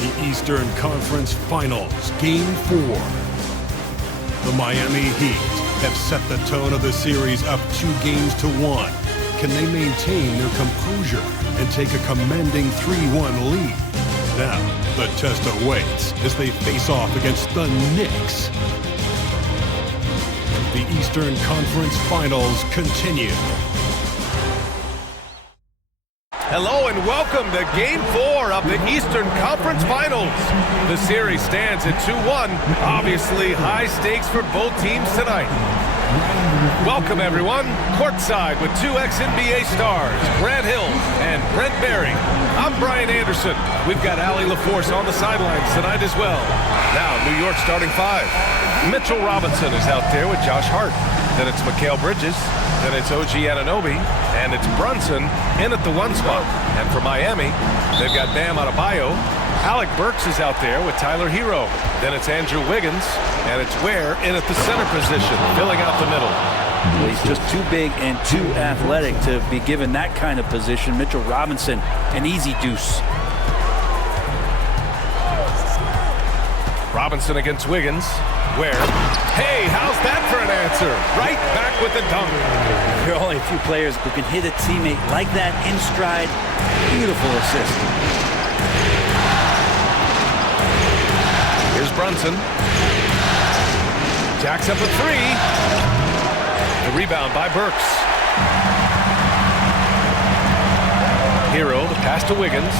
The Eastern Conference Finals, Game 4. The Miami Heat have set the tone of the series up 2-1. Can they maintain their composure and take a commanding 3-1 lead? Now, the test awaits as they face off against the Knicks. The Eastern Conference Finals continue. Hello and welcome to Game 4 of the Eastern Conference Finals. The series stands at 2-1. Obviously, high stakes for both teams tonight. Welcome, everyone. Courtside with two ex-NBA stars, Grant Hill and Brent Barry. I'm Brian Anderson. We've got Allie LaForce on the sidelines tonight as well. Now, New York starting five. Mitchell Robinson is out there with Josh Hart. Then it's Mikal Bridges. Then it's OG Anunoby. And it's Brunson in at the one spot. And for Miami, they've got Bam Adebayo. Alec Burks is out there with Tyler Hero. Then it's Andrew Wiggins. And it's Ware in at the center position, filling out the middle. He's just too big and too athletic to be given that kind of position. Mitchell Robinson, an easy deuce. Robinson against Wiggins. Ware. Hey, how's that for an answer? Right back with the dunk. There are only a few players who can hit a teammate like that in stride. Beautiful assist. Here's Brunson. Jacks up a three. The rebound by Burks. Hero, the pass to Wiggins.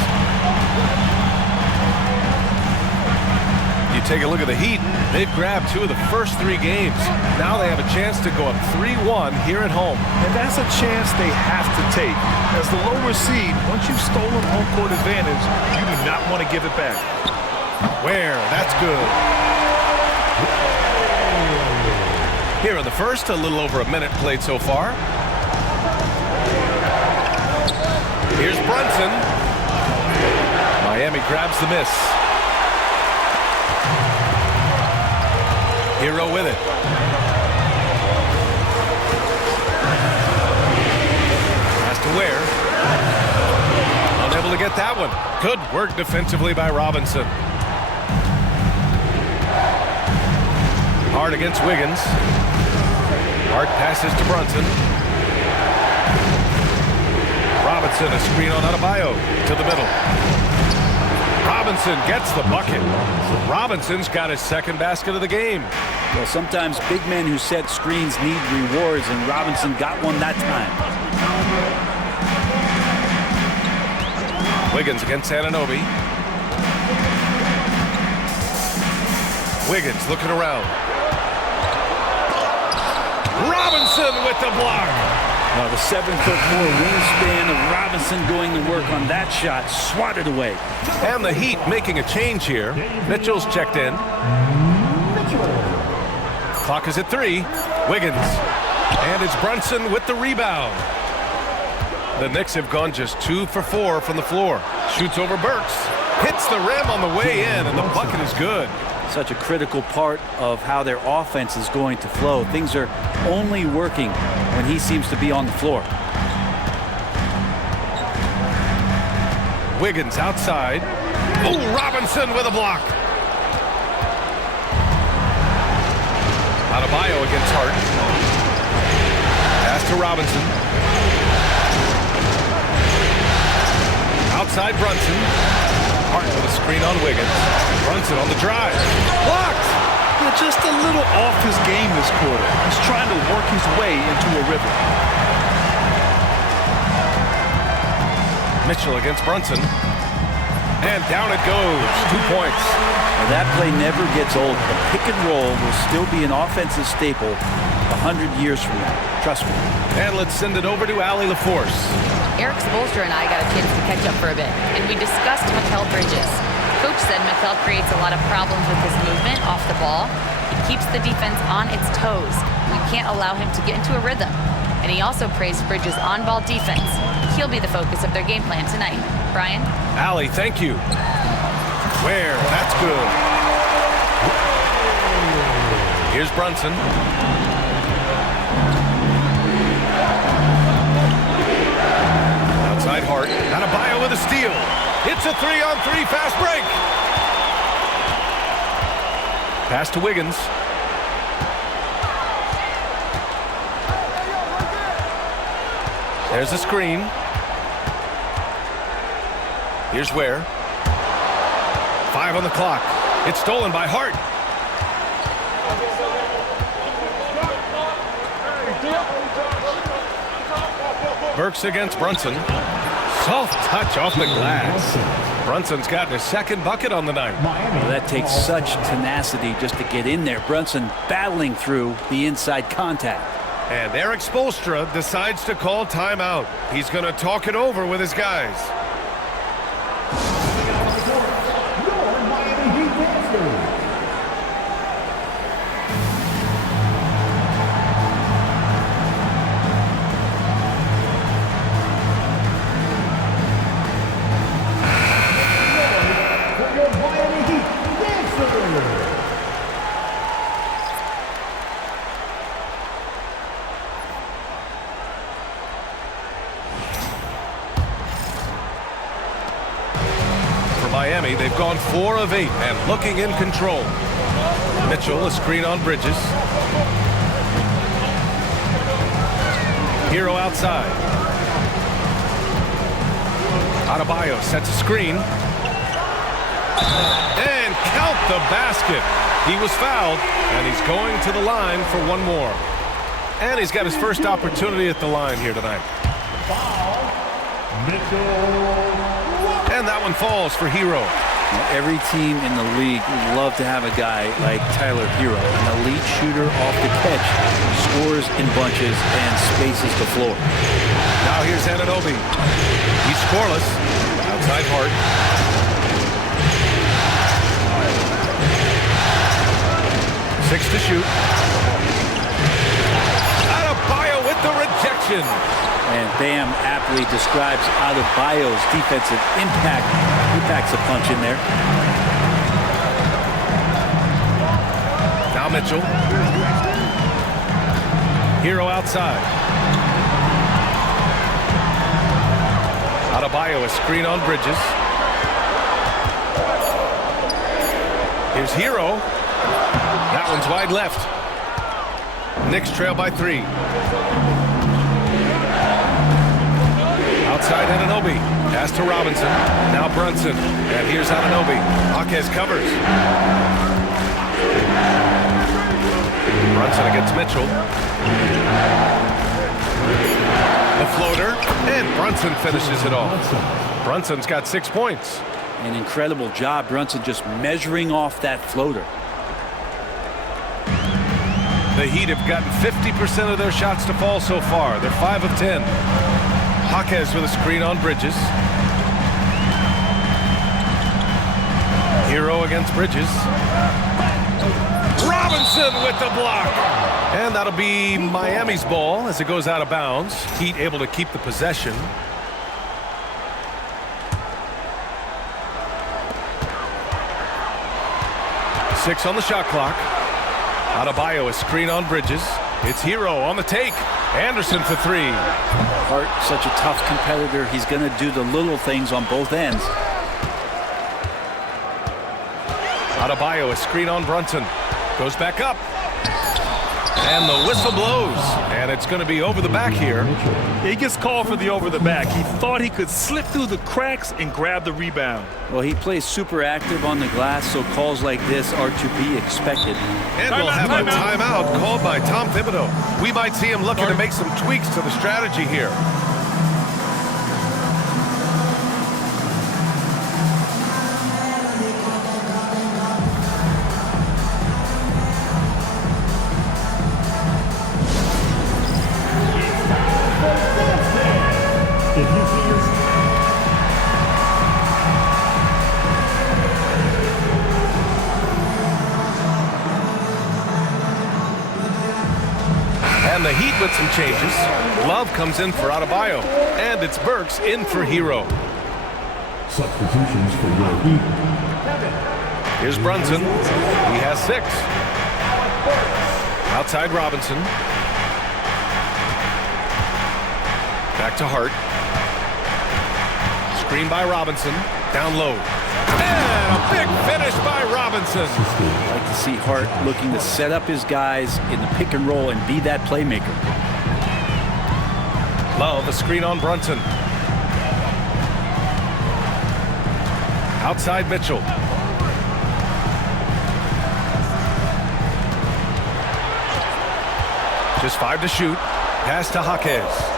You take a look at the Heat. They've grabbed two of the first three games. Now they have a chance to go up 3-1 here at home. And that's a chance they have to take. As the lower seed, once you've stolen home court advantage, you do not want to give it back. Ware, that's good. Here in the first, a little over a minute played so far. Here's Brunson. Miami grabs the miss. Hero with it. Pass to Ware. Unable to get that one. Good work defensively by Robinson. Hart against Wiggins. Hart passes to Brunson. Robinson, a screen on Adebayo to the middle. Robinson gets the bucket. Robinson's got his second basket of the game. Well, sometimes big men who set screens need rewards, and Robinson got one that time. Wiggins against Anunoby. Wiggins looking around. Robinson with the block. The 7'4" wingspan of Robinson doing the work on that shot, swatted away. And the Heat making a change here. Mitchell's checked in. Clock is at 3. Wiggins. And it's Brunson with the rebound. The Knicks have gone just 2 for 4 from the floor. Shoots over Burks. Hits the rim on the way in, and the bucket is good. Such a critical part of how their offense is going to flow. Things are only working when he seems to be on the floor. Wiggins outside. Oh, Robinson with a block. Adebayo against Hart. Pass to Robinson. Outside Brunson. Hart with a screen on Wiggins. Brunson on the drive. Blocked! Yeah, just a little off his game this quarter. He's trying to work his way into a rhythm. Mitchell against Brunson. And down it goes. 2 points. Well, that play never gets old. The pick and roll will still be an offensive staple 100 years from now. Trust me. And let's send it over to Allie LaForce. Eric Spoelstra and I got a chance to catch up for a bit, and we discussed Mikal Bridges. Coach said Mikal creates a lot of problems with his movement off the ball. He keeps the defense on its toes. We can't allow him to get into a rhythm. And he also praised Bridges' on-ball defense. He'll be the focus of their game plan tonight. Brian? Allie, thank you. Ware, that's good. Here's Brunson. Outside Hart. Adebayo with a steal. It's a 3-on-3 fast break. Pass to Wiggins. There's a screen. Here's Ware. 5 on the clock. It's stolen by Hart. Burks against Brunson. Soft touch off the glass. Brunson's gotten his second bucket on the night. Well, that takes such tenacity just to get in there. Brunson battling through the inside contact. And Eric Spoelstra decides to call timeout. He's going to talk it over with his guys. Miami, they've gone 4 of 8 and looking in control. Mitchell, a screen on Bridges. Hero outside. Adebayo sets a screen. And count the basket. He was fouled, and he's going to the line for one more. And he's got his first opportunity at the line here tonight. And that one falls for Hero. Every team in the league would love to have a guy like Tyler Hero, an elite shooter off the catch, scores in bunches and spaces the floor. Now here's Anunoby. He's scoreless. Outside Hart. Six to shoot. Adebayo with the rejection. And Bam aptly describes Adebayo's defensive impact. He packs a punch in there. Now Mitchell. Hero outside. Adebayo, a screen on Bridges. Here's Hero. That one's wide left. Knicks trail by 3. Outside Anunoby. Pass to Robinson. Now Brunson. And here's Anunoby. Jaquez covers. Brunson against Mitchell. The floater. And Brunson finishes it off. Brunson's got 6 points. An incredible job. Brunson just measuring off that floater. The Heat have gotten 50% of their shots to fall so far. They're 5 of 10. Jaquez with a screen on Bridges. Hero against Bridges. Robinson with the block. And that'll be Miami's ball as it goes out of bounds. Heat able to keep the possession. Six on the shot clock. Adebayo, a screen on Bridges. It's Hero on the take. Anderson for 3. Hart, such a tough competitor. He's going to do the little things on both ends. Adebayo, a screen on Brunson. Goes back up. And the whistle blows. And it's going to be over the back here. He gets called for the over the back. He thought he could slip through the cracks and grab the rebound. Well, he plays super active on the glass, so calls like this are to be expected. And we'll have a timeout called by Tom Thibodeau. We might see him looking to make some tweaks to the strategy here. And the Heat with some changes. Love comes in for Adebayo. And it's Burks in for Hero. Substitutions for your Heat. Here's Brunson. He has 6. Outside Robinson. Back to Hart. Screen by Robinson. Down low. And a big finish by Robinson. I like to see Hart looking to set up his guys in the pick and roll and be that playmaker. Love, a screen on Brunson. Outside Mitchell. Just 5 to shoot. Pass to Jaquez.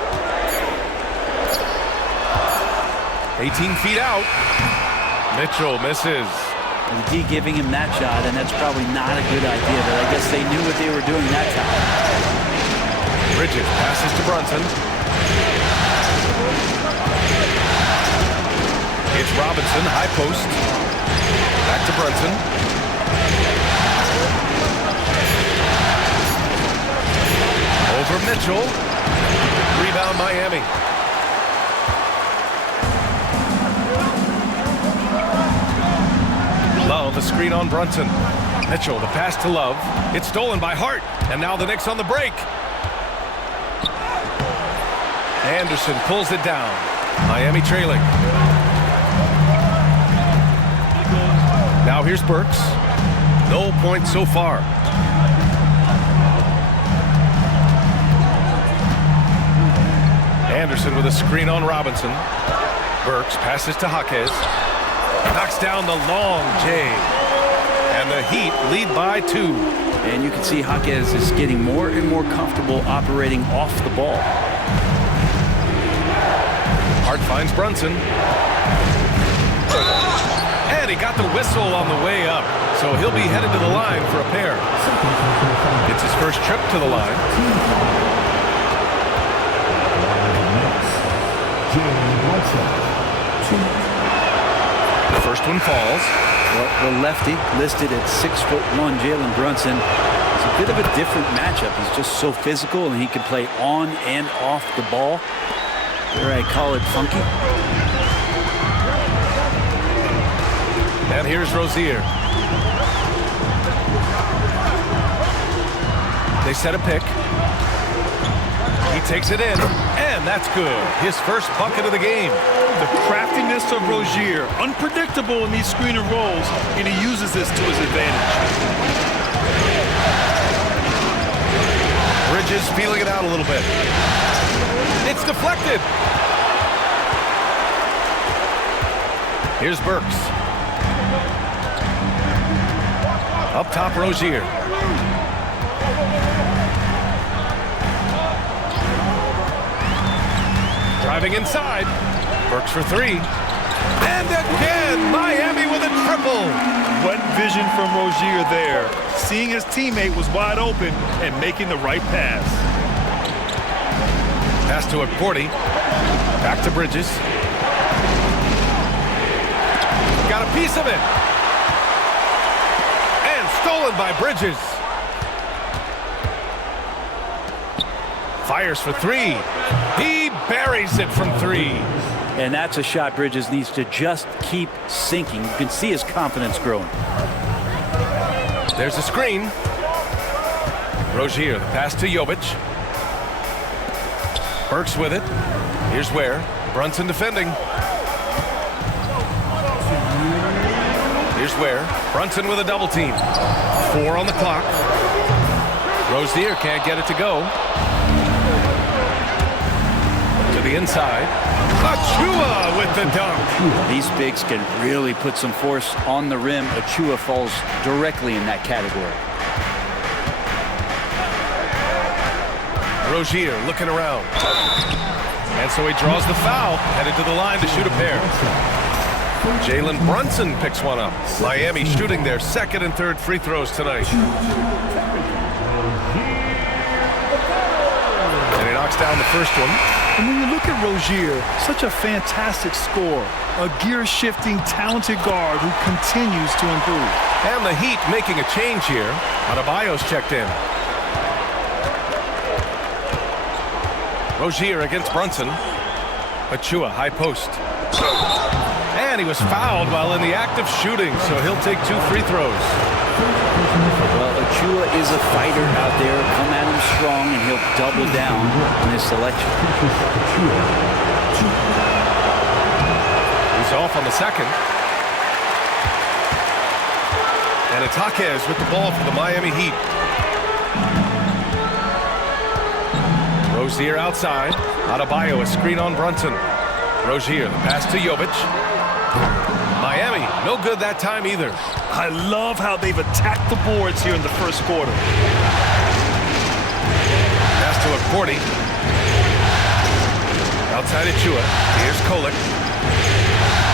18 feet out. Mitchell misses. The D giving him that shot, and that's probably not a good idea, but I guess they knew what they were doing that time. Bridges passes to Brunson. It's Robinson, high post. Back to Brunson. Over Mitchell. Rebound Miami. Love, a screen on Brunson. Mitchell, the pass to Love. It's stolen by Hart. And now the Knicks on the break. Anderson pulls it down. Miami trailing. Now here's Burks. No points so far. Anderson with a screen on Robinson. Burks passes to Jaquez. Knocks down the long J. And the Heat lead by 2. And you can see Jaquez is getting more and more comfortable operating off the ball. Hart finds Brunson. And he got the whistle on the way up. So he'll be headed to the line for a pair. It's his first trip to the line. The first one falls. Well, the lefty listed at 6'1", Jalen Brunson. It's a bit of a different matchup. He's just so physical, and he can play on and off the ball. There I call it funky. And here's Rozier. They set a pick. He takes it in, and that's good. His first bucket of the game. The craftiness of Rozier, unpredictable in these screen and rolls, and he uses this to his advantage. Bridges feeling it out a little bit. It's deflected. Here's Burks. Up top, Rozier. Driving inside. Burks for 3. And again, Miami with a triple. What vision from Rozier there. Seeing his teammate was wide open and making the right pass. Pass to Cordy. Back to Bridges. Got a piece of it. And stolen by Bridges. Fires for 3. He buries it from 3. And that's a shot Bridges needs to just keep sinking. You can see his confidence growing. There's a screen. Rozier, the pass to Jovic. Burks with it. Here's where. Brunson defending. Here's where. Brunson with a double team. 4 on the clock. Rozier can't get it to go. To the inside. Achua with the dunk. These bigs can really put some force on the rim. Achua falls directly in that category. Rozier looking around. And so he draws the foul, headed to the line to shoot a pair. Jalen Brunson picks one up. Miami shooting their second and third free throws tonight. And he knocks down the first one. And when you look at Rozier, such a fantastic scorer, a gear-shifting, talented guard who continues to improve. And the Heat making a change here. Adebayo's checked in. Rozier against Brunson. Achua, high post. And he was fouled while in the act of shooting, so he'll take 2 free throws. Well, Achua is a fighter out there. Come at him strong, and he'll double down on his selection. He's off on the second. And it's Jaquez with the ball for the Miami Heat. Rozier outside. Adebayo, a screen on Brunson. Rozier, the pass to Jovic. Miami, no good that time either. I love how they've attacked the boards here in the first quarter. Pass to Acordi. Outside Achua. Here's Kolek.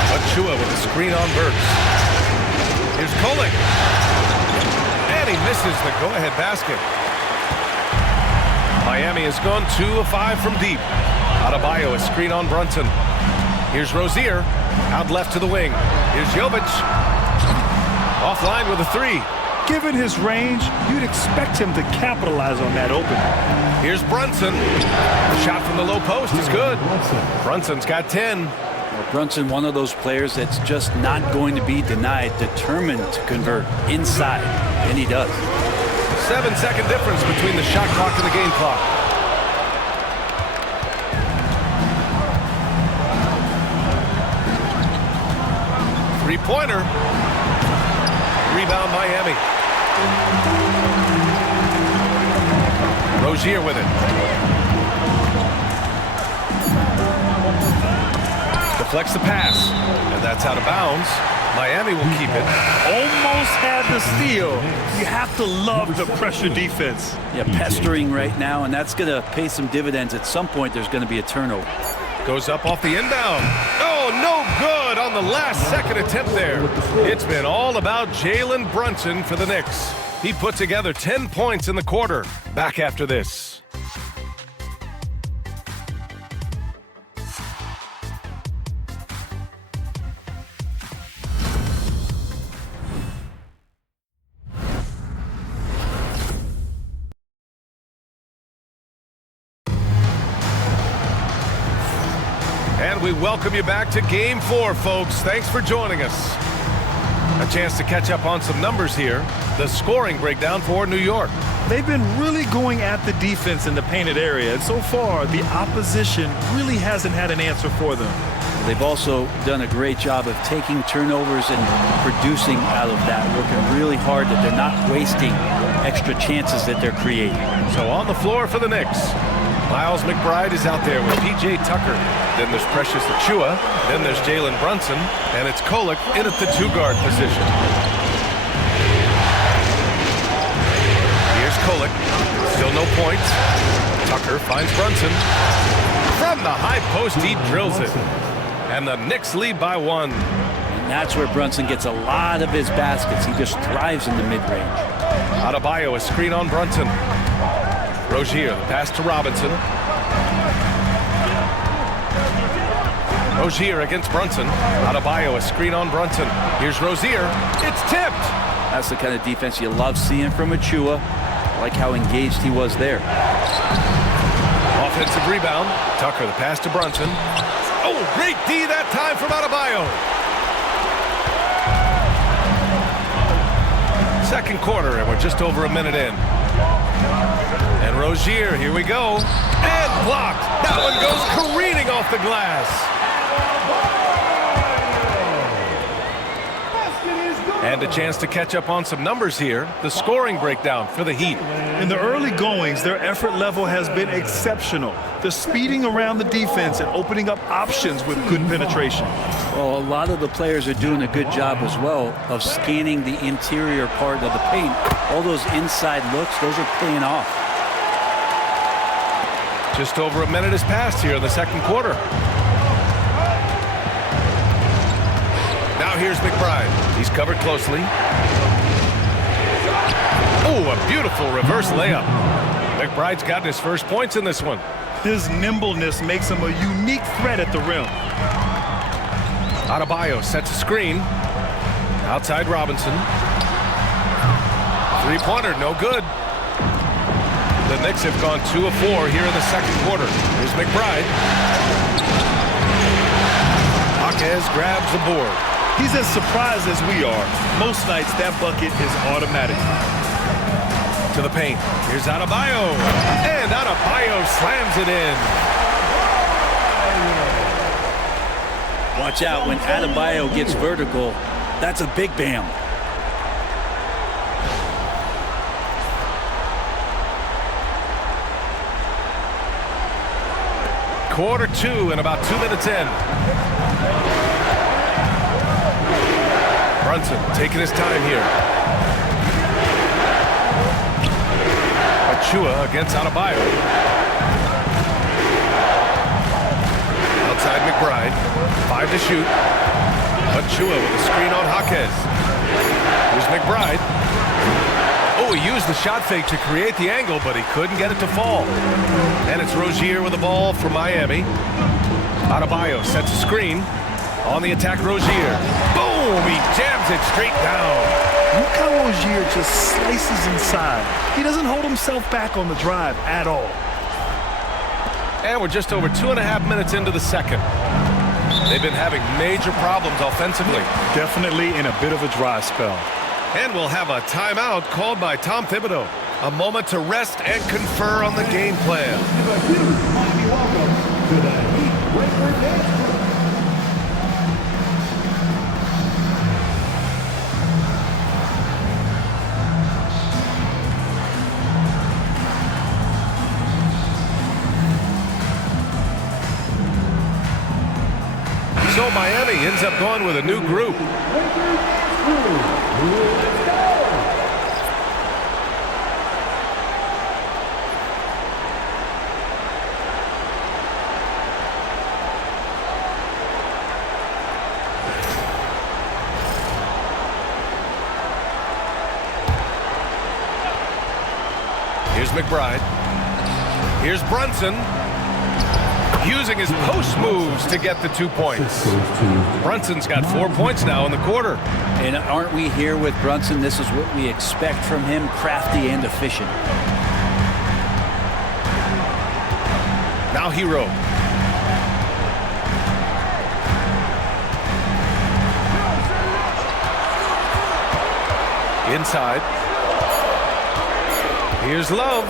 Achua with a screen on Burks. Here's Kolek. And he misses the go-ahead basket. Miami has gone 2 of 5 from deep. Adebayo, a screen on Brunson. Here's Rozier. Out left to the wing. Here's Jovic. Offline with a 3. Given his range, you'd expect him to capitalize on that opening. Here's Brunson. Shot from the low post is good. Brunson's got 10. Well, Brunson, one of those players that's just not going to be denied, determined to convert inside, and he does. 7-second difference between the shot clock and the game clock. Three-pointer. Rebound Miami. Rozier with it. Deflects the pass. And that's out of bounds. Miami will keep it. Almost had the steal. You have to love the pressure defense. Yeah, pestering right now, and that's going to pay some dividends. At some point, there's going to be a turnover. Goes up off the inbound. Oh, no good on the last second attempt there. It's been all about Jalen Brunson for the Knicks. He put together 10 points in the quarter. Back after this. And we welcome you back to Game 4, folks. Thanks for joining us. A chance to catch up on some numbers here. The scoring breakdown for New York. They've been really going at the defense in the painted area, and so far, the opposition really hasn't had an answer for them. They've also done a great job of taking turnovers and producing out of that, working really hard that they're not wasting extra chances that they're creating. So on the floor for the Knicks, Miles McBride is out there with P.J. Tucker. Then there's Precious Achiuwa. Then there's Jalen Brunson. And it's Kolek in at the 2-guard position. Here's Kolek. Still no points. Tucker finds Brunson. From the high post, he drills it. And the Knicks lead by 1. And that's where Brunson gets a lot of his baskets. He just thrives in the mid-range. Adebayo, a screen on Brunson. Rozier, the pass to Robinson. Rozier against Brunson. Adebayo, a screen on Brunson. Here's Rozier. It's tipped. That's the kind of defense you love seeing from Achiuwa. I like how engaged he was there. Offensive rebound. Tucker, the pass to Brunson. Oh, great D that time from Adebayo. Second quarter, and we're just over a minute in. And Rozier, here we go. And blocked. That one goes careening off the glass. And a chance to catch up on some numbers here. The scoring breakdown for the Heat. In the early goings, their effort level has been exceptional. They're speeding around the defense and opening up options with good penetration. Well, a lot of the players are doing a good job as well of scanning the interior part of the paint. All those inside looks, those are paying off. Just over a minute has passed here in the second quarter. Now here's McBride. He's covered closely. Oh, a beautiful reverse layup. McBride's gotten his first points in this one. His nimbleness makes him a unique threat at the rim. Adebayo sets a screen. Outside Robinson. Three-pointer, no good. The Knicks have gone 2 of 4 here in the second quarter. Here's McBride. Jaquez grabs the board. He's as surprised as we are. Most nights, that bucket is automatic. To the paint. Here's Adebayo. And Adebayo slams it in. Watch out when Adebayo gets vertical. That's a big bam. Quarter 2 and about 2 minutes in. Brunson taking his time here. Achua against Adebayo. Outside McBride. 5 to shoot. Achua with a screen on Jaquez. Here's McBride. Oh, he used the shot fake to create the angle, but he couldn't get it to fall. And it's Rozier with the ball for Miami. Adebayo sets a screen. On the attack, Rozier. Boom! He jams it straight down. Look how Rozier just slices inside. He doesn't hold himself back on the drive at all. And we're just over 2.5 minutes into the second. They've been having major problems offensively. Definitely in a bit of a dry spell. And we'll have a timeout called by Tom Thibodeau. A moment to rest and confer on the game plan. So Miami ends up going with a new group. Here's McBride. Here's Brunson. Using his post moves to get the 2 points. Brunson's got 4 points now in the quarter. And aren't we here with Brunson? This is what we expect from him, crafty and efficient. Now Hero. Inside. Here's Love.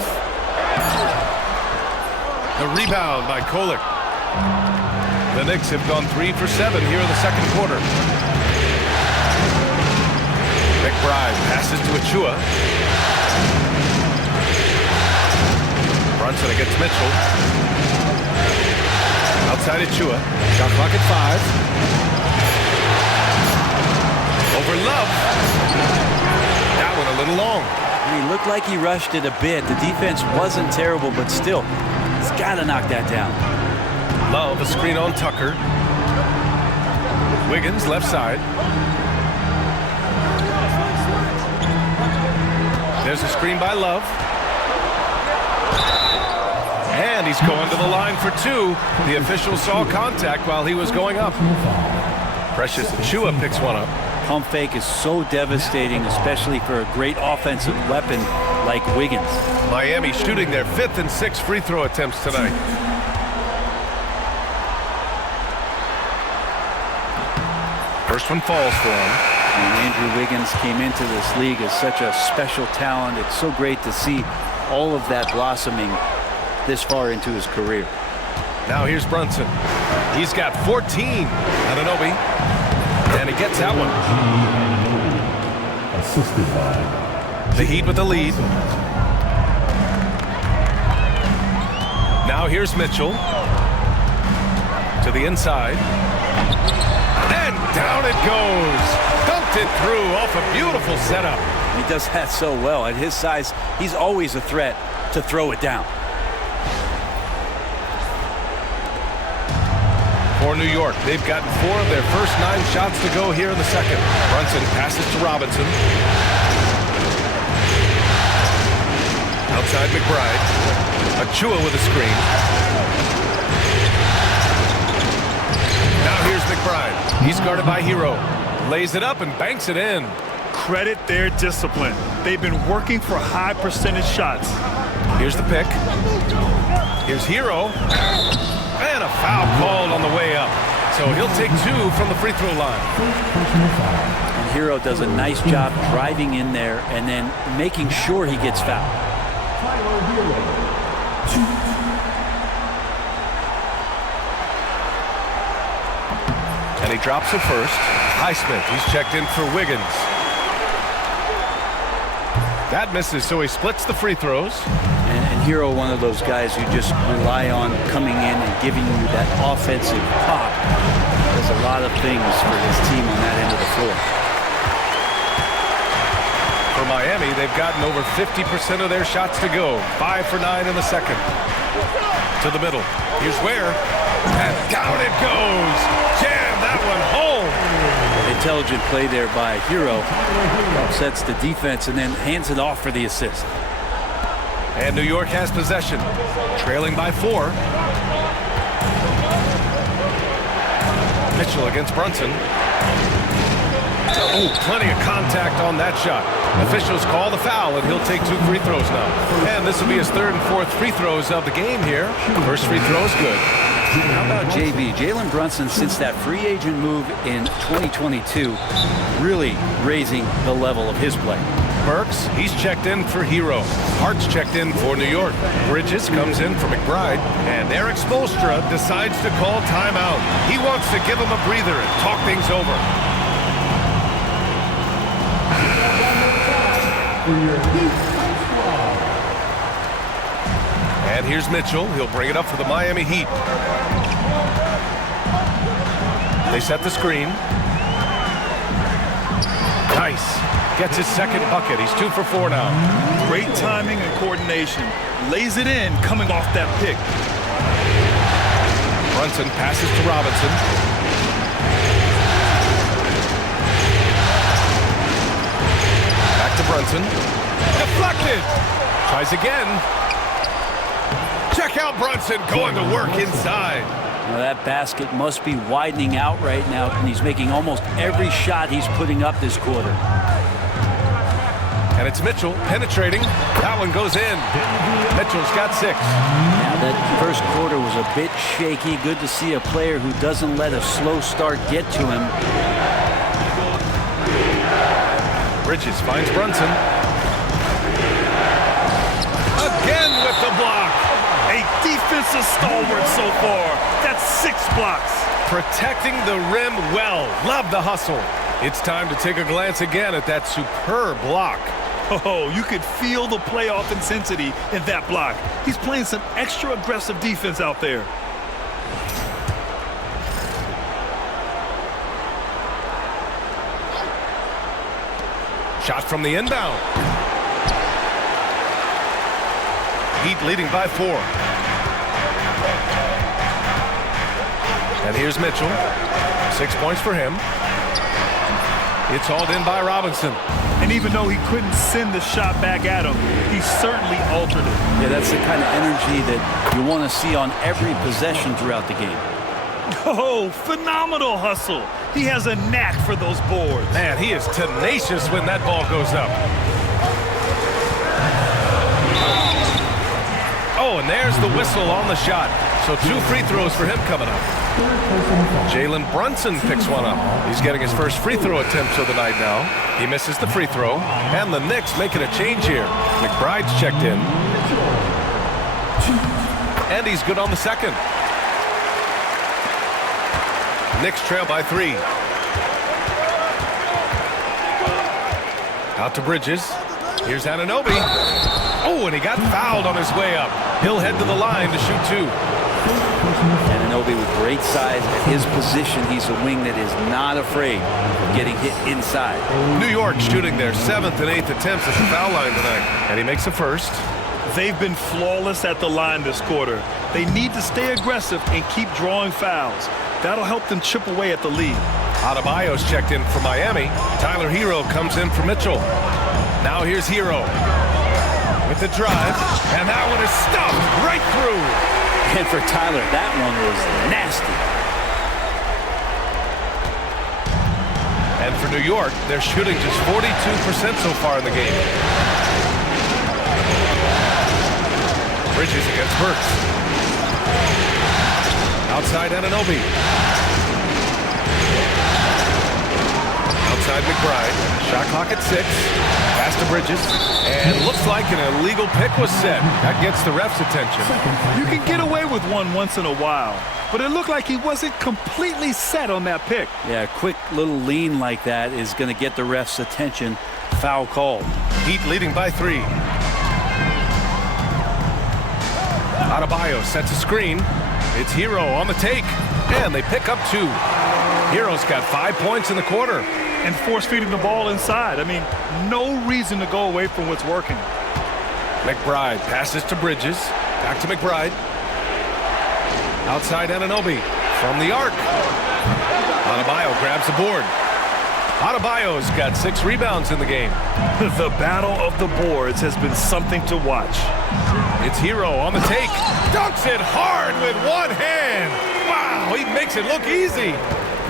The rebound by Kolek. The Knicks have gone 3 for 7 here in the second quarter. McBride passes to Achua. Brunson against Mitchell. Outside Achua. Shot clock at 5. Over Love. That one a little long. He looked like he rushed it a bit. The defense wasn't terrible, but still, he's got to knock that down. Love, a screen on Tucker. Wiggins, left side. There's a screen by Love. And he's going to the line for 2. The official saw contact while he was going up. Precious Achua picks one up. Pump fake is so devastating, especially for a great offensive weapon like Wiggins. Miami shooting their 5th and 6th free throw attempts tonight. First one falls for him. And Andrew Wiggins came into this league as such a special talent. It's so great to see all of that blossoming this far into his career. Now here's Brunson. He's got 14. Anunoby. And he gets that one. Assisted by the Heat with the lead. Now here's Mitchell. To the inside. And down it goes. Dumped it through off a beautiful setup. He does that so well. At his size, he's always a threat to throw it down. For New York, they've gotten 4 of their first 9 shots to go here in the second. Brunson passes to Robinson. Outside McBride. Achua with a screen. Now here's McBride. He's guarded by Hero. Lays it up and banks it in. Credit their discipline. They've been working for high percentage shots. Here's the pick. Here's Hero. And a foul called on the way up. So he'll take 2 from the free throw line. And Hero does a nice job driving in there and then making sure he gets fouled. And he drops it first. Highsmith, he's checked in for Wiggins. That misses, so he splits the free throws. And Hero, one of those guys who just rely on coming in and giving you that offensive pop. Does a lot of things for his team on that end of the floor. For Miami, they've gotten over 50% of their shots to go. 5 for 9 in the second. To the middle. Here's Ware. And down it goes. Jam that one home. Intelligent play there by Hero. Upsets the defense and then hands it off for the assist. And New York has possession. Trailing by 4. Mitchell against Brunson. Oh, plenty of contact on that shot. Officials call the foul, and he'll take 2 free throws now. And this will be his 3rd and 4th free throws of the game here. First free throw is good. How about JB? Jalen Brunson, since that free agent move in 2022, really raising the level of his play. Burks, he's checked in for Hero. Hart's checked in for New York. Bridges comes in for McBride. And Eric Spoelstra decides to call timeout. He wants to give him a breather and talk things over. And here's Mitchell. He'll bring it up for the Miami Heat. They set the screen. Nice. Gets his 2nd bucket. He's 2 for 4 now. Great timing and coordination. Lays it in coming off that pick. Brunson passes to Robinson. Back to Brunson. Deflected. Tries again. Check out Brunson going to work inside. Now that basket must be widening out right now, and he's making almost every shot he's putting up this quarter. And it's Mitchell penetrating. That one goes in. Mitchell's got 6. Now that first quarter was a bit shaky. Good to see a player who doesn't let a slow start get to him. Bridges finds Brunson. Again with the block. A defensive stalwart so far. That's 6 blocks. Protecting the rim well. Love the hustle. It's time to take a glance again at that superb block. Oh, you could feel the playoff intensity in that block. He's playing some extra aggressive defense out there. Shot from the inbound. Heat leading by 4. And here's Mitchell. 6 points for him. It's hauled in by Robinson. And even though he couldn't send the shot back at him, he certainly altered it. Yeah, that's the kind of energy that you want to see on every possession throughout the game. Oh, phenomenal hustle. He has a knack for those boards. Man, he is tenacious when that ball goes up. Oh, and there's the whistle on the shot. So 2 free throws for him coming up. Jalen Brunson picks one up. He's getting his first free throw attempt of the night now. He misses the free throw. And the Knicks making a change here. McBride's checked in. And he's good on the second. Knicks trail by 3. Out to Bridges. Here's Anunoby. Oh, and he got fouled on his way up. He'll head to the line to shoot 2. Anunoby with great size at his position. He's a wing that is not afraid of getting hit inside. New York shooting their 7th and 8th attempts at the foul line tonight. And he makes a first. They've been flawless at the line this quarter. They need to stay aggressive and keep drawing fouls. That'll help them chip away at the lead. Adebayo's checked in for Miami. Tyler Hero comes in for Mitchell. Now here's Hero with the drive, and that one is stuffed right through. And for Tyler, that one was nasty. And for New York, they're shooting just 42% so far in the game. Bridges against Burks. Outside Anunoby. Outside McBride. Shot clock at 6. Pass to Bridges. And looks like an illegal pick was set. That gets the ref's attention. You can get away with one once in a while, but it looked like he wasn't completely set on that pick. Yeah, a quick little lean like that is going to get the ref's attention. Foul called. Heat leading by 3. Adebayo sets a screen. It's Hero on the take. And they pick up 2. Hero's got 5 points in the quarter. And force-feeding the ball inside. I mean, no reason to go away from what's working. McBride passes to Bridges. Back to McBride. Outside Anunoby from the arc. Adebayo grabs the board. Adebayo's got 6 rebounds in the game. The battle of the boards has been something to watch. It's Hero on the take. Dunks it hard with one hand. Wow, he makes it look easy.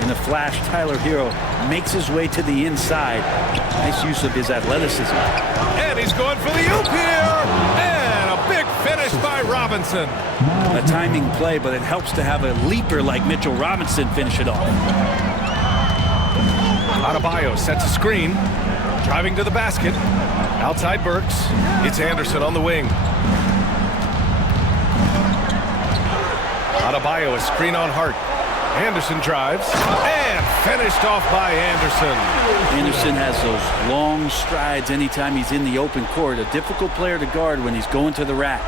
In the flash, Tyler Hero makes his way to the inside. Nice use of his athleticism. And he's going for the oop here. And a big finish by Robinson. A timing play, but it helps to have a leaper like Mitchell Robinson finish it off. Adebayo sets a screen. Driving to the basket. Outside Burks. It's Anderson on the wing. Adebayo a screen on Hart. Anderson drives and finished off by Anderson. Anderson has those long strides anytime he's in the open court. A difficult player to guard when he's going to the rack.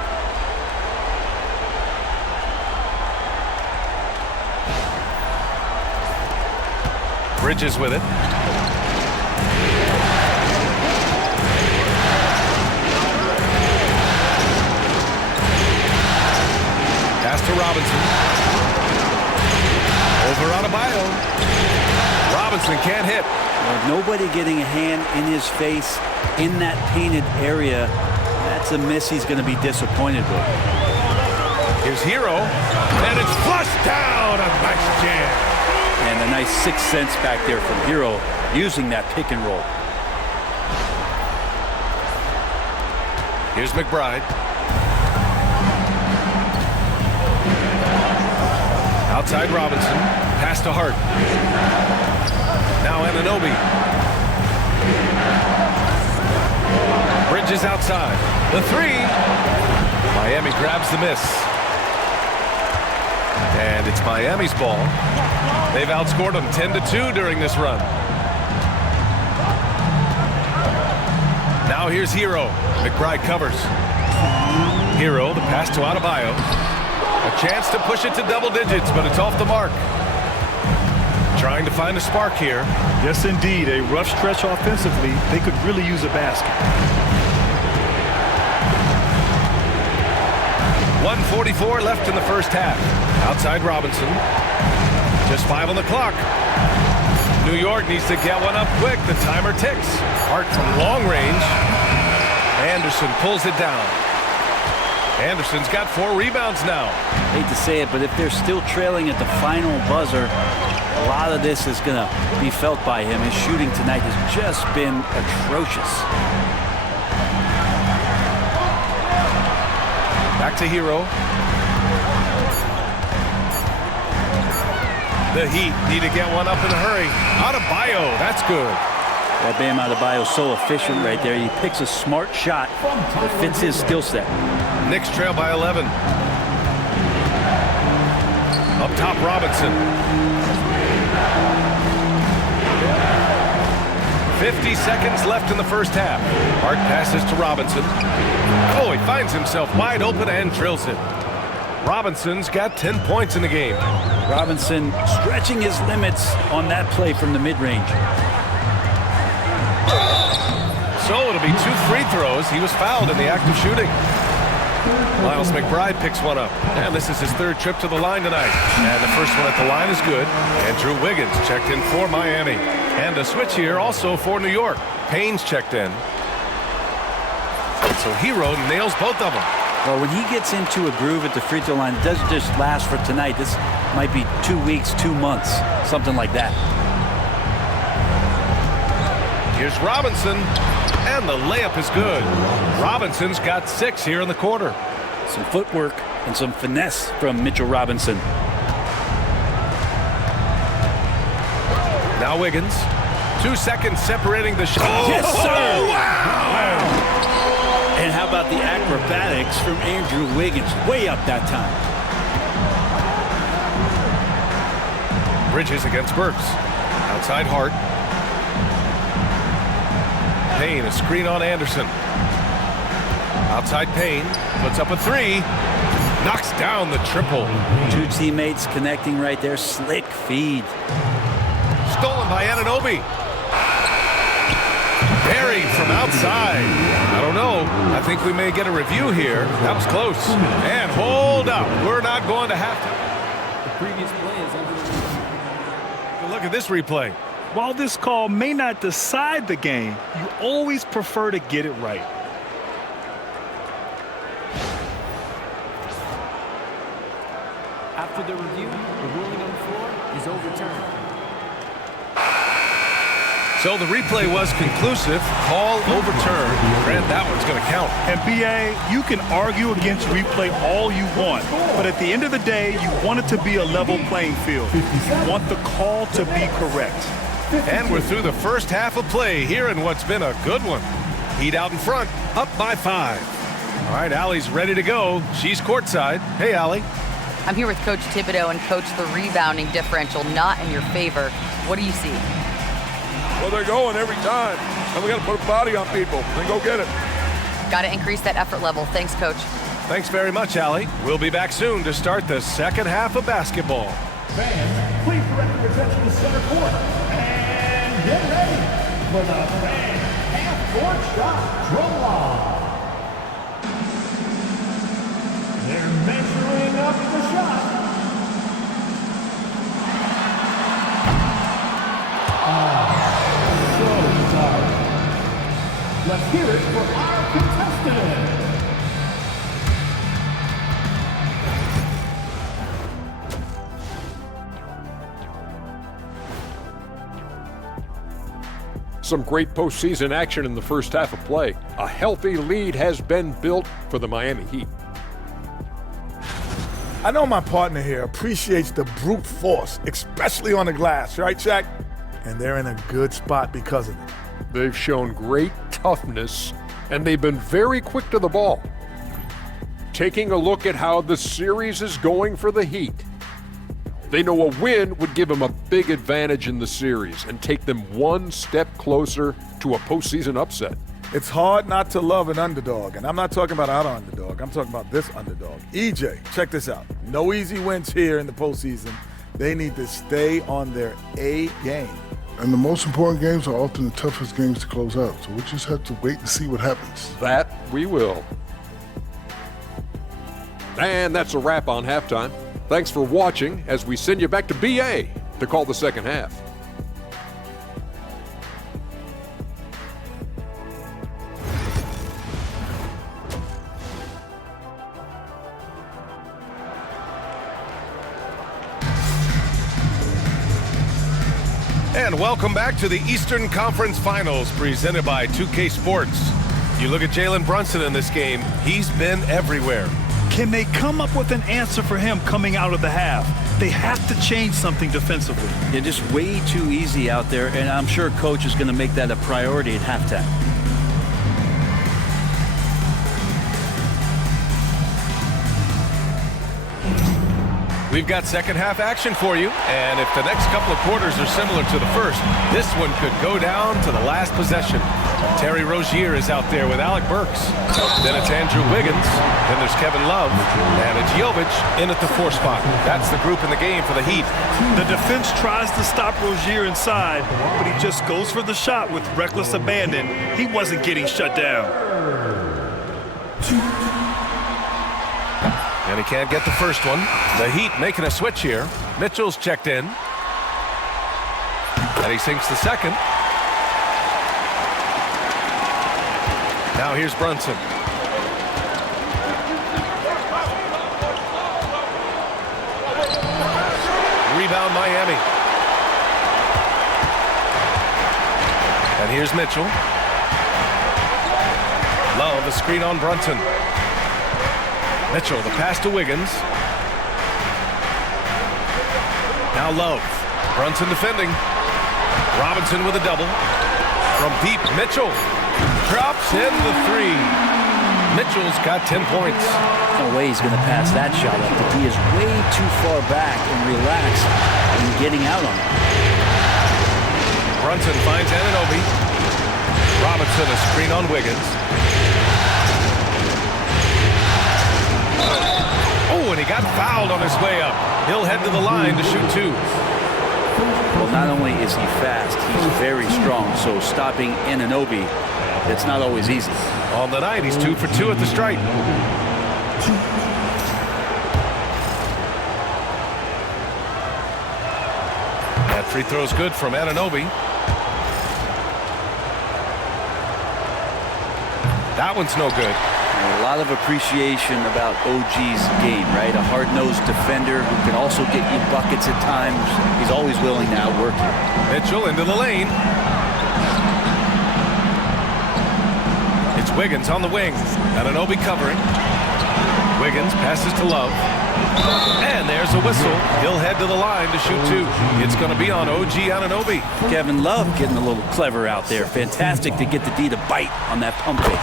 Bridges with it. Pass to Robinson. Over Adebayo. Robinson can't hit. Well, nobody getting a hand in his face in that painted area. That's a miss he's going to be disappointed with. Here's Hero. And it's flushed down. A nice jam. And a nice 6 cents back there from Hero using that pick and roll. Here's McBride. Outside Robinson. Pass to Hart. Now Anunoby. Bridges outside. The 3. Miami grabs the miss. And it's Miami's ball. They've outscored them 10-2 during this run. Now here's Hero. McBride covers. Hero, the pass to Adebayo. A chance to push it to double digits, but it's off the mark. Trying to find a spark here. Yes, indeed. A rough stretch offensively. They could really use a basket. 1:44 left in the first half. Outside Robinson. Just 5 on the clock. New York needs to get one up quick. The timer ticks. Hart from long range. Anderson pulls it down. Anderson's got 4 rebounds now. Hate to say it, but if they're still trailing at the final buzzer, a lot of this is going to be felt by him. His shooting tonight has just been atrocious. Back to Hero. The Heat need to get one up in a hurry. Adebayo, that's good. Well, Bam Adebayo is so efficient right there. He picks a smart shot that fits his skill set. Knicks trail by 11. Up top, Robinson. 50 seconds left in the first half. Hart passes to Robinson. Oh, he finds himself wide open and drills it. Robinson's got 10 points in the game. Robinson stretching his limits on that play from the mid-range. So it'll be 2 free throws. He was fouled in the act of shooting. Miles McBride picks one up. And this is his 3rd trip to the line tonight. And the first one at the line is good. Andrew Wiggins checked in for Miami. And a switch here also for New York. Payne's checked in. So Hero nails both of them. Well, when he gets into a groove at the free throw line, it doesn't just last for tonight. This might be 2 weeks, 2 months, something like that. Here's Robinson, and the layup is good. Robinson's got 6 here in the quarter. Some footwork and some finesse from Mitchell Robinson. Now Wiggins 2 seconds separating the shot. Oh, yes, sir. Oh, wow. And how about the acrobatics from Andrew Wiggins? Way up that time. Bridges against Burks. Outside Hart. Payne, a screen on Anderson. Outside Payne, puts up a 3. Knocks down the triple. 2 teammates connecting right there. Slick feed. Stolen by Anunoby. Buried from outside. I don't know. I think we may get a review here. That was close. And hold up. We're not going to halftime. The previous play is under the... Look at this replay. While this call may not decide the game, you always prefer to get it right. After the review, the ruling on the floor is overturned. So the replay was conclusive. Call overturned. Grant, that one's going to count. And BA, you can argue against replay all you want, but at the end of the day, you want it to be a level playing field. You want the call to be correct. And we're through the first half of play here in what's been a good one. Heat out in front, up by 5. All right, Allie's ready to go. She's courtside. Hey, Allie. I'm here with Coach Thibodeau, and Coach, the rebounding differential not in your favor. What do you see? Well, they're going every time. And we got to put a body on people and go get it. Got to increase that effort level. Thanks, Coach. Thanks very much, Allie. We'll be back soon to start the second half of basketball. Fans, please direct your attention to center court. And get ready for the fan half-court shot drum line. They're measuring up the shot. So sorry. Let's hear it for our contestant. Some great postseason action in the first half of play. A healthy lead has been built for the Miami Heat. I know my partner here appreciates the brute force, especially on the glass, right, Shaq? And they're in a good spot because of it. They've shown great toughness, and they've been very quick to the ball. Taking a look at how the series is going for the Heat, they know a win would give them a big advantage in the series and take them one step closer to a postseason upset. It's hard not to love an underdog, and I'm not talking about our underdog. I'm talking about this underdog. EJ, check this out. No easy wins here in the postseason. They need to stay on their A game. And the most important games are often the toughest games to close out, so we just have to wait and see what happens. That we will. And that's a wrap on halftime. Thanks for watching as we send you back to BA to call the second half. And welcome back to the Eastern Conference Finals presented by 2K Sports. You look at Jalen Brunson in this game, he's been everywhere. Can they come up with an answer for him coming out of the half? They have to change something defensively. They're just way too easy out there, and I'm sure Coach is going to make that a priority at halftime. We've got second half action for you, and if the next couple of quarters are similar to the first, this one could go down to the last possession. Terry Rozier is out there with Alec Burks. Then it's Andrew Wiggins. Then there's Kevin Love. And it's Jovic in at the 4 spot. That's the group in the game for the Heat. The defense tries to stop Rozier inside, but he just goes for the shot with reckless abandon. He wasn't getting shut down. And he can't get the first one. The Heat making a switch here. Mitchell's checked in. And he sinks the second. Now here's Brunson. Rebound Miami. And here's Mitchell. Love the screen on Brunson. Mitchell, the pass to Wiggins. Now Love. Brunson defending. Robinson with a double. From deep, Mitchell drops in the three. Mitchell's got 10 points. No way he's going to pass that shot up. The D is way too far back and relaxed in getting out on it. Brunson finds Anunoby. Robinson a screen on Wiggins. Oh, and he got fouled on his way up. He'll head to the line to shoot two. Well, not only is he fast, he's very strong, so stopping Anunoby, it's not always easy. On the night, he's 2 for 2 at the stripe. That free throw's good from Anunoby. That one's no good. A lot of appreciation about OG's game, right? A hard-nosed defender who can also get you buckets at times. He's always willing to outwork you. Mitchell into the lane. It's Wiggins on the wing. Anunoby covering. Wiggins passes to Love. And there's a whistle. He'll head to the line to shoot two. It's going to be on OG Anunoby. Kevin Love getting a little clever out there. Fantastic to get the D to bite on that pump fake.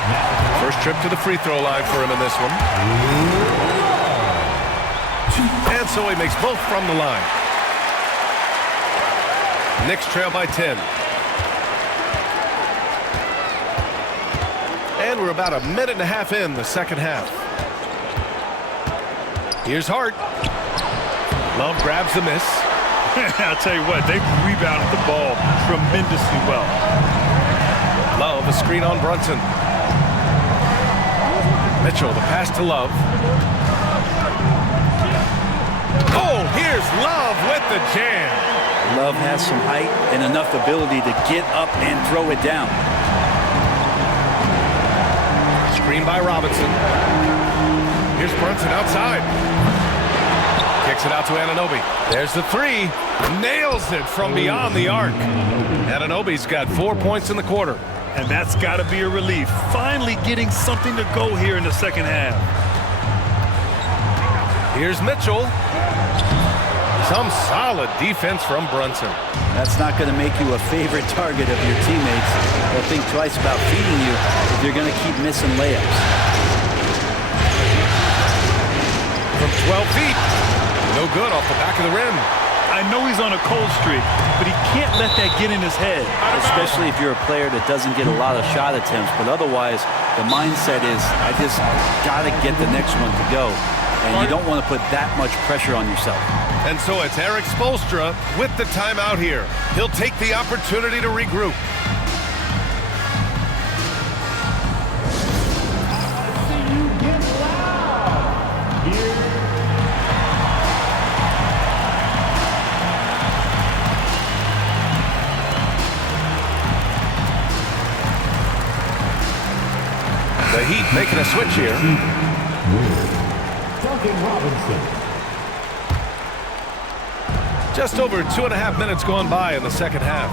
First trip to the free throw line for him in this one. And so he makes both from the line. Knicks trail by 10. And we're about a minute and a half in the second half. Here's Hart. Love grabs the miss. I'll tell you what, they rebounded the ball tremendously well. Love a screen on Brunson. Mitchell, the pass to Love. Oh, here's Love with the jam. Love has some height and enough ability to get up and throw it down. Screen by Robinson. Here's Brunson outside. Kicks it out to Anunoby. There's the three. Nails it from beyond the arc. Anunoby's got 4 points in the quarter. And that's got to be a relief. Finally getting something to go here in the second half. Here's Mitchell. Some solid defense from Brunson. That's not going to make you a favorite target of your teammates. They'll think twice about feeding you if you're going to keep missing layups. From 12 feet. No good off the back of the rim. I know he's on a cold streak, but he can't let that get in his head. Especially if you're a player that doesn't get a lot of shot attempts, but otherwise the mindset is, I just got to get the next one to go. And you don't want to put that much pressure on yourself. And so it's Eric Spoelstra with the timeout here. He'll take the opportunity to regroup. The Heat making a switch here. Just over 2.5 minutes gone by in the second half.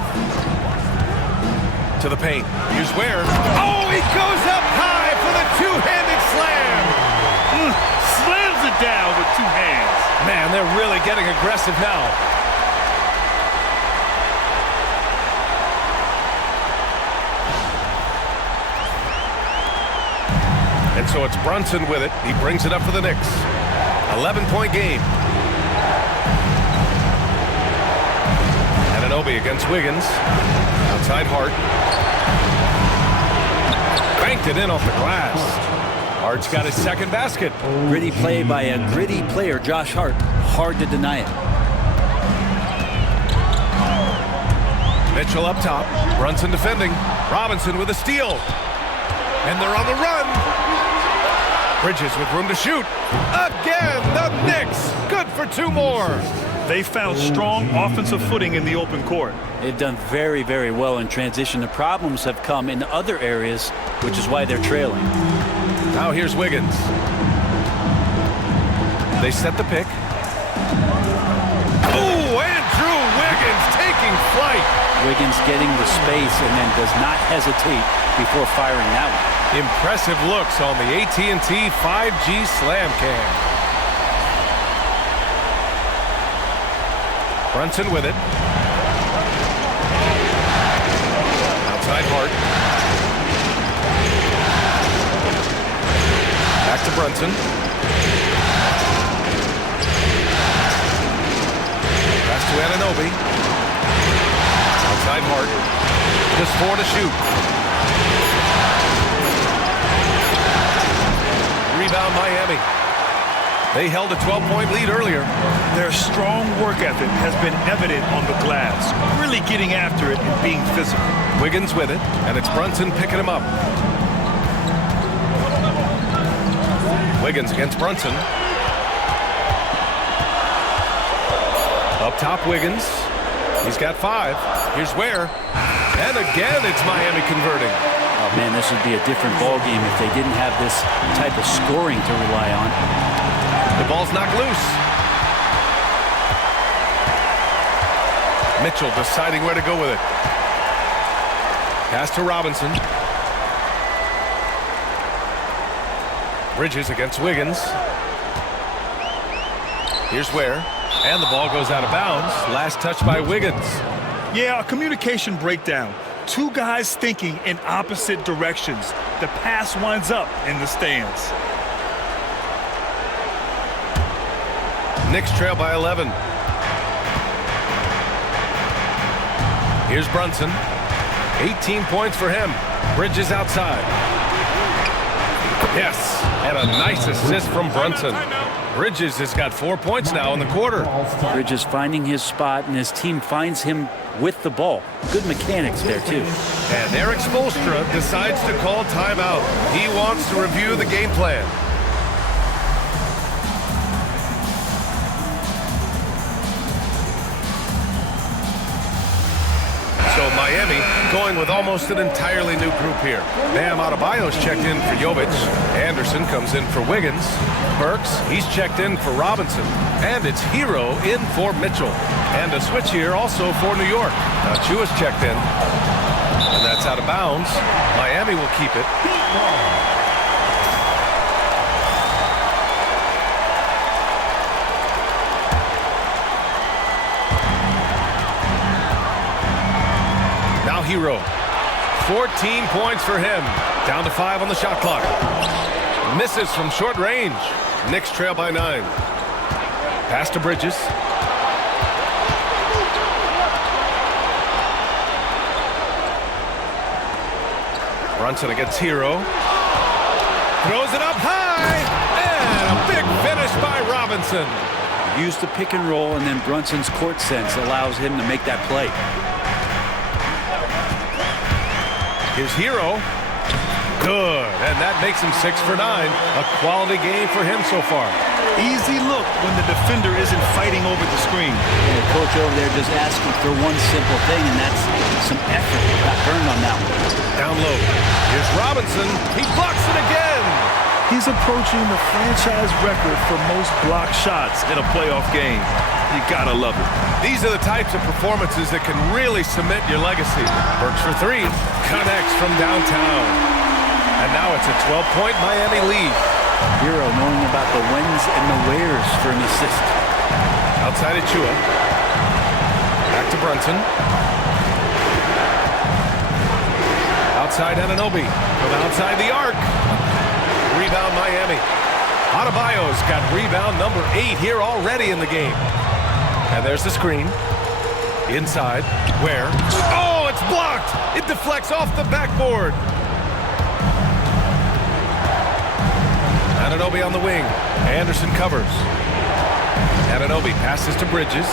To the paint. Here's Ware. Oh, he goes up high for the two-handed slam. Slams it down with two hands. Man, they're really getting aggressive now. And so it's Brunson with it. He brings it up for the Knicks. 11-point game. Anunoby against Wiggins. Outside Hart. Banked it in off the glass. Hart's got his second basket. Gritty play by a gritty player, Josh Hart. Hard to deny it. Mitchell up top. Brunson defending. Robinson with a steal. And they're on the run. Bridges with room to shoot. Again, the Knicks. Good for two more. They found strong offensive footing in the open court. They've done very, very well in transition. The problems have come in other areas, which is why they're trailing. Now here's Wiggins. They set the pick. Oh, Andrew Wiggins taking flight. Wiggins getting the space and then does not hesitate before firing that one. Impressive looks on the AT&T 5G Slam Cam. Brunson with it. to Brunson. Pass to Anunoby. Outside Hart. Just 4 to shoot. Rebound Miami. They held a 12-point lead earlier. Their strong work ethic has been evident on the glass, really getting after it and being physical. Wiggins with it, and it's Brunson picking him up. Wiggins against Brunson. Up top, Wiggins. He's got 5. Here's Ware. And again, it's Miami converting. Oh, man, this would be a different ball game if they didn't have this type of scoring to rely on. The ball's knocked loose. Mitchell deciding where to go with it. Pass to Robinson. Bridges against Wiggins. Here's Ware. And the ball goes out of bounds. Last touch by Wiggins. Yeah, a communication breakdown. 2 guys thinking in opposite directions. The pass winds up in the stands. Knicks trail by 11. Here's Brunson. 18 points for him. Bridges outside. Yes, and a nice assist from Brunson. Bridges has got 4 points now in the quarter. Bridges finding his spot, and his team finds him with the ball. Good mechanics there, too. And Eric Spoelstra decides to call timeout. He wants to review the game plan. So Miami going with almost an entirely new group here. Bam Adebayo's checked in for Jovic. Anderson comes in for Wiggins. Burks, he's checked in for Robinson. And it's Hero in for Mitchell. And a switch here also for New York. Now Chua's checked in. And that's out of bounds. Miami will keep it. Hero. 14 points for him. Down to 5 on the shot clock. Misses from short range. Knicks trail by 9. Pass to Bridges. Brunson against Hero. Throws it up high. And a big finish by Robinson. Use the pick and roll, and then Brunson's court sense allows him to make that play. Here's Hero. Good. And that makes him 6 for 9. A quality game for him so far. Easy look when the defender isn't fighting over the screen. And the coach over there just asking for one simple thing, and that's some effort. Got burned on that one. Down low. Here's Robinson. He blocks it again. He's approaching the franchise record for most blocked shots in a playoff game. You gotta love it. These are the types of performances that can really cement your legacy. Burks for 3. Connects from downtown. And now it's a 12-point Miami lead. Hero knowing about the whens and the wheres for an assist. Outside of Chua. Back to Brunson. Outside Anunoby. From outside the arc. Rebound Miami. Adebayo's got rebound number 8 here already in the game. And there's the screen. Inside. Where? Oh, it's blocked! It deflects off the backboard. Anunoby on the wing. Anderson covers. Anunoby passes to Bridges.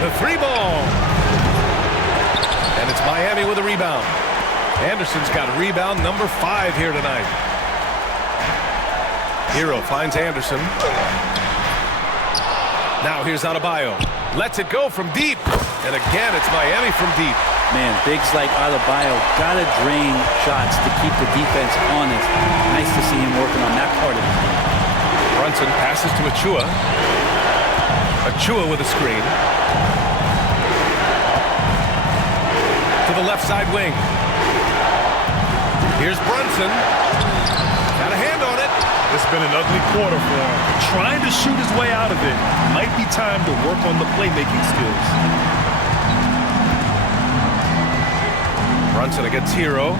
The 3-ball. And it's Miami with a rebound. Anderson's got rebound number 5 here tonight. Hero finds Anderson. Now here's Adebayo. Lets it go from deep. And again, it's Miami from deep. Man, bigs like Adebayo gotta drain shots to keep the defense honest. Nice to see him working on that part of the game. Brunson passes to Achua. Achua with a screen. To the left side wing. Here's Brunson. Got a hand on it. It's been an ugly quarter for him. Trying to shoot his way out of it. Might be time to work on the playmaking skills. Brunson against Hero.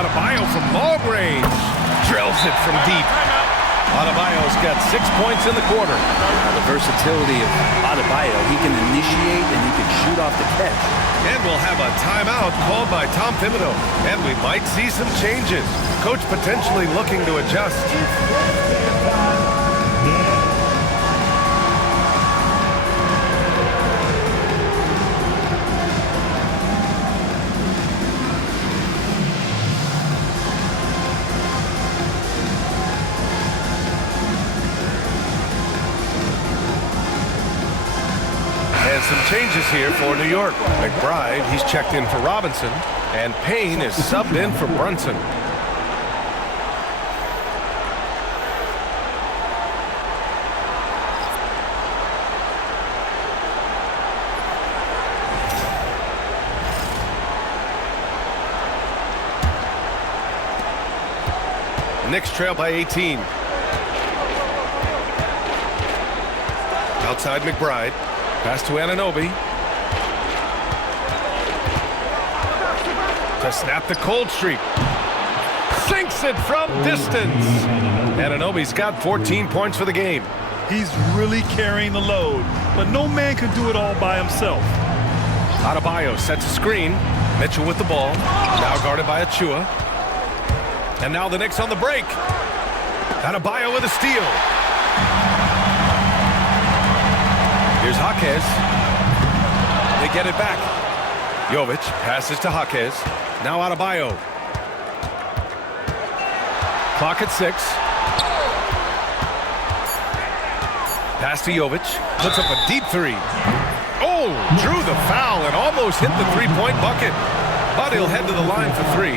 Adebayo from long range. Drills it from deep. Adebayo's got 6 points in the quarter. The versatility of Adebayo, he can initiate and he can shoot off the catch. And we'll have a timeout called by Tom Thibodeau. And we might see some changes. Coach potentially looking to adjust. Some changes here for New York. McBride, he's checked in for Robinson, and Payne is subbed in for Brunson. Knicks trail by 18. Outside McBride. Pass to Anunoby. To snap the cold streak. Sinks it from distance. Anunoby's got 14 points for the game. He's really carrying the load, but no man can do it all by himself. Adebayo sets a screen. Mitchell with the ball. Now guarded by Achua. And now the Knicks on the break. Adebayo with a steal. Here's Jaquez. They get it back. Jovic passes to Jaquez. Now Adebayo. Clock at 6. Pass to Jovic. Puts up a deep three. Oh, drew the foul and almost hit the three-point bucket. But he'll head to the line for 3.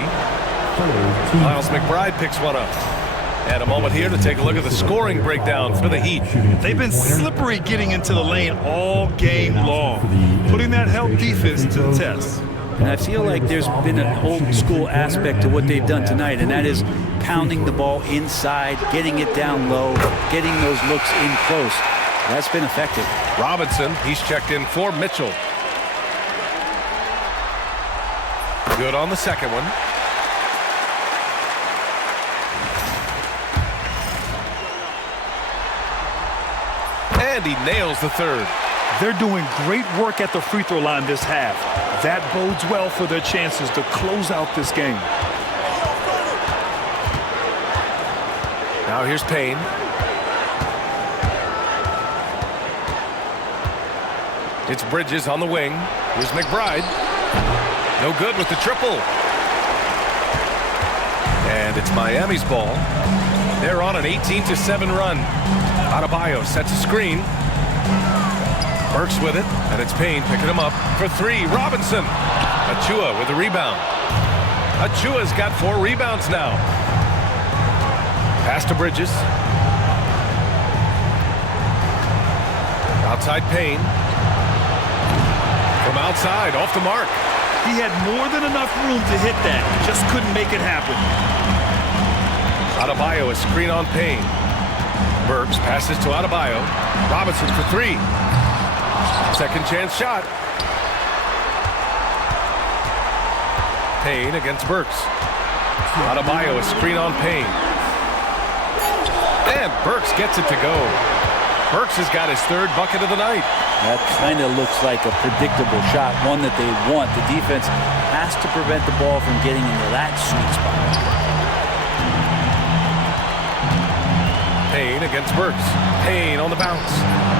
Miles McBride picks one up. And a moment here to take a look at the scoring breakdown for the Heat. They've been slippery getting into the lane all game long, putting that help defense to the test. And I feel like there's been an old school aspect to what they've done tonight, and that is pounding the ball inside, getting it down low, getting those looks in close. That's been effective. Robinson, he's checked in for Mitchell. Good on the second one. And he nails the third. They're doing great work at the free throw line this half. That bodes well for their chances to close out this game. Now here's Payne. It's Bridges on the wing. Here's McBride. No good with the triple. And it's Miami's ball. They're on an 18-7 run. Adebayo sets a screen. Burks with it, and it's Payne picking him up for 3. Robinson. Achua with a rebound. Achua's got 4 rebounds now. Pass to Bridges. Outside Payne. From outside, off the mark. He had more than enough room to hit that. Just couldn't make it happen. Adebayo a screen on Payne. Burks passes to Adebayo. Robinson for 3. Second chance shot. Payne against Burks. Adebayo a screen on Payne. And Burks gets it to go. Burks has got his 3rd bucket of the night. That kind of looks like a predictable shot, one that they want. The defense has to prevent the ball from getting into that sweet spot. Payne against Burks. Payne on the bounce.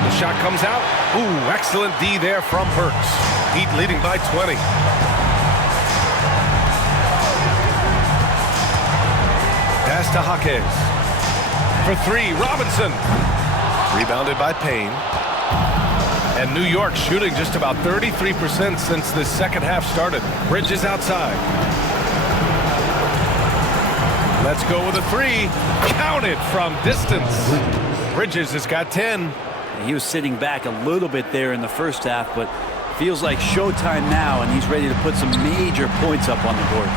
The shot comes out. Ooh, excellent D there from Burks. Heat leading by 20. Pass to Jaquez. For 3, Robinson. Rebounded by Payne. And New York shooting just about 33% since the second half started. Bridges outside. Let's go with a 3. Count it from distance. Bridges has got 10. He was sitting back a little bit there in the first half, but feels like showtime now, and he's ready to put some major points up on the board.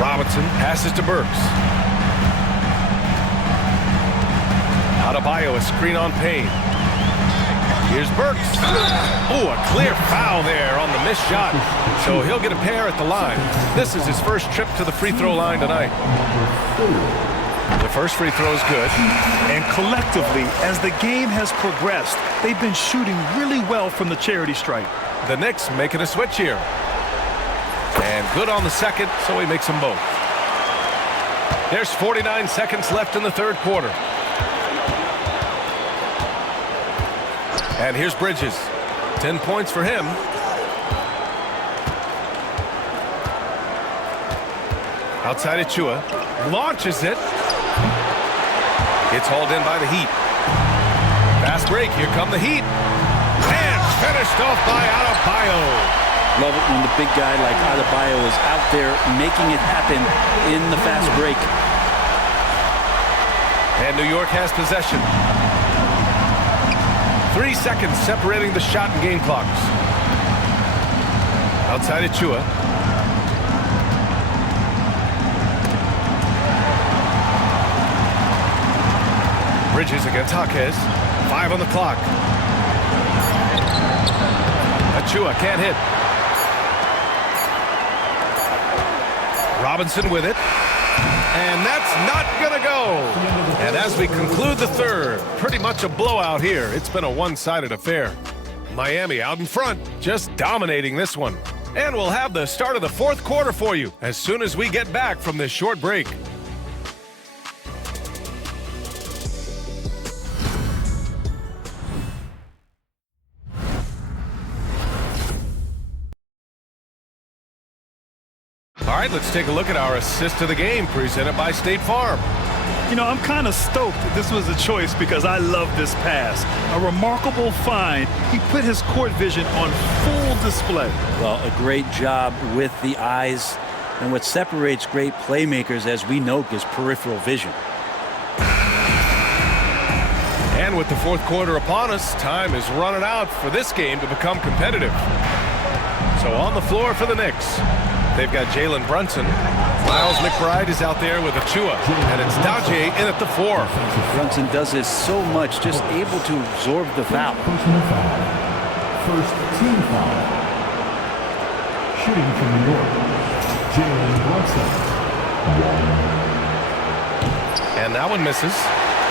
Robinson passes to Burks. Adebayo a screen on Payne. Here's Burks. Oh, a clear foul there on the missed shot. So he'll get a pair at the line. This is his first trip to the free throw line tonight. The first free throw is good. And collectively, as the game has progressed, they've been shooting really well from the charity stripe. The Knicks making a switch here. And good on the second, so he makes them both. There's 49 seconds left in the third quarter. And here's Bridges. 10 points for him. Outside Achua. Launches it. It's hauled in by the Heat. Fast break. Here come the Heat. And finished off by Adebayo. Love it when the big guy like Adebayo is out there making it happen in the fast break. And New York has possession. 3 seconds separating the shot and game clocks. Outside Achua. Bridges against Jaquez. 5 on the clock. Achua can't hit. Robinson with it. And that's not going to go. And as we conclude the third, pretty much a blowout here. It's been a one-sided affair. Miami out in front, just dominating this one. And we'll have the start of the fourth quarter for you as soon as we get back from this short break. All right, let's take a look at our assist of the game presented by State Farm. You know, I'm kind of stoked that this was a choice because I love this pass. A remarkable find. He put his court vision on full display. Well, a great job with the eyes. And what separates great playmakers, as we know, is peripheral vision. And with the fourth quarter upon us, time is running out for this game to become competitive. So on the floor for the Knicks, they've got Jalen Brunson. Miles McBride is out there with Achua, and it's Daje in at the 4. Brunson does this so much, just able to absorb the foul. Personal foul. First team foul. Shooting from New York, Jalen Brunson. And that one misses.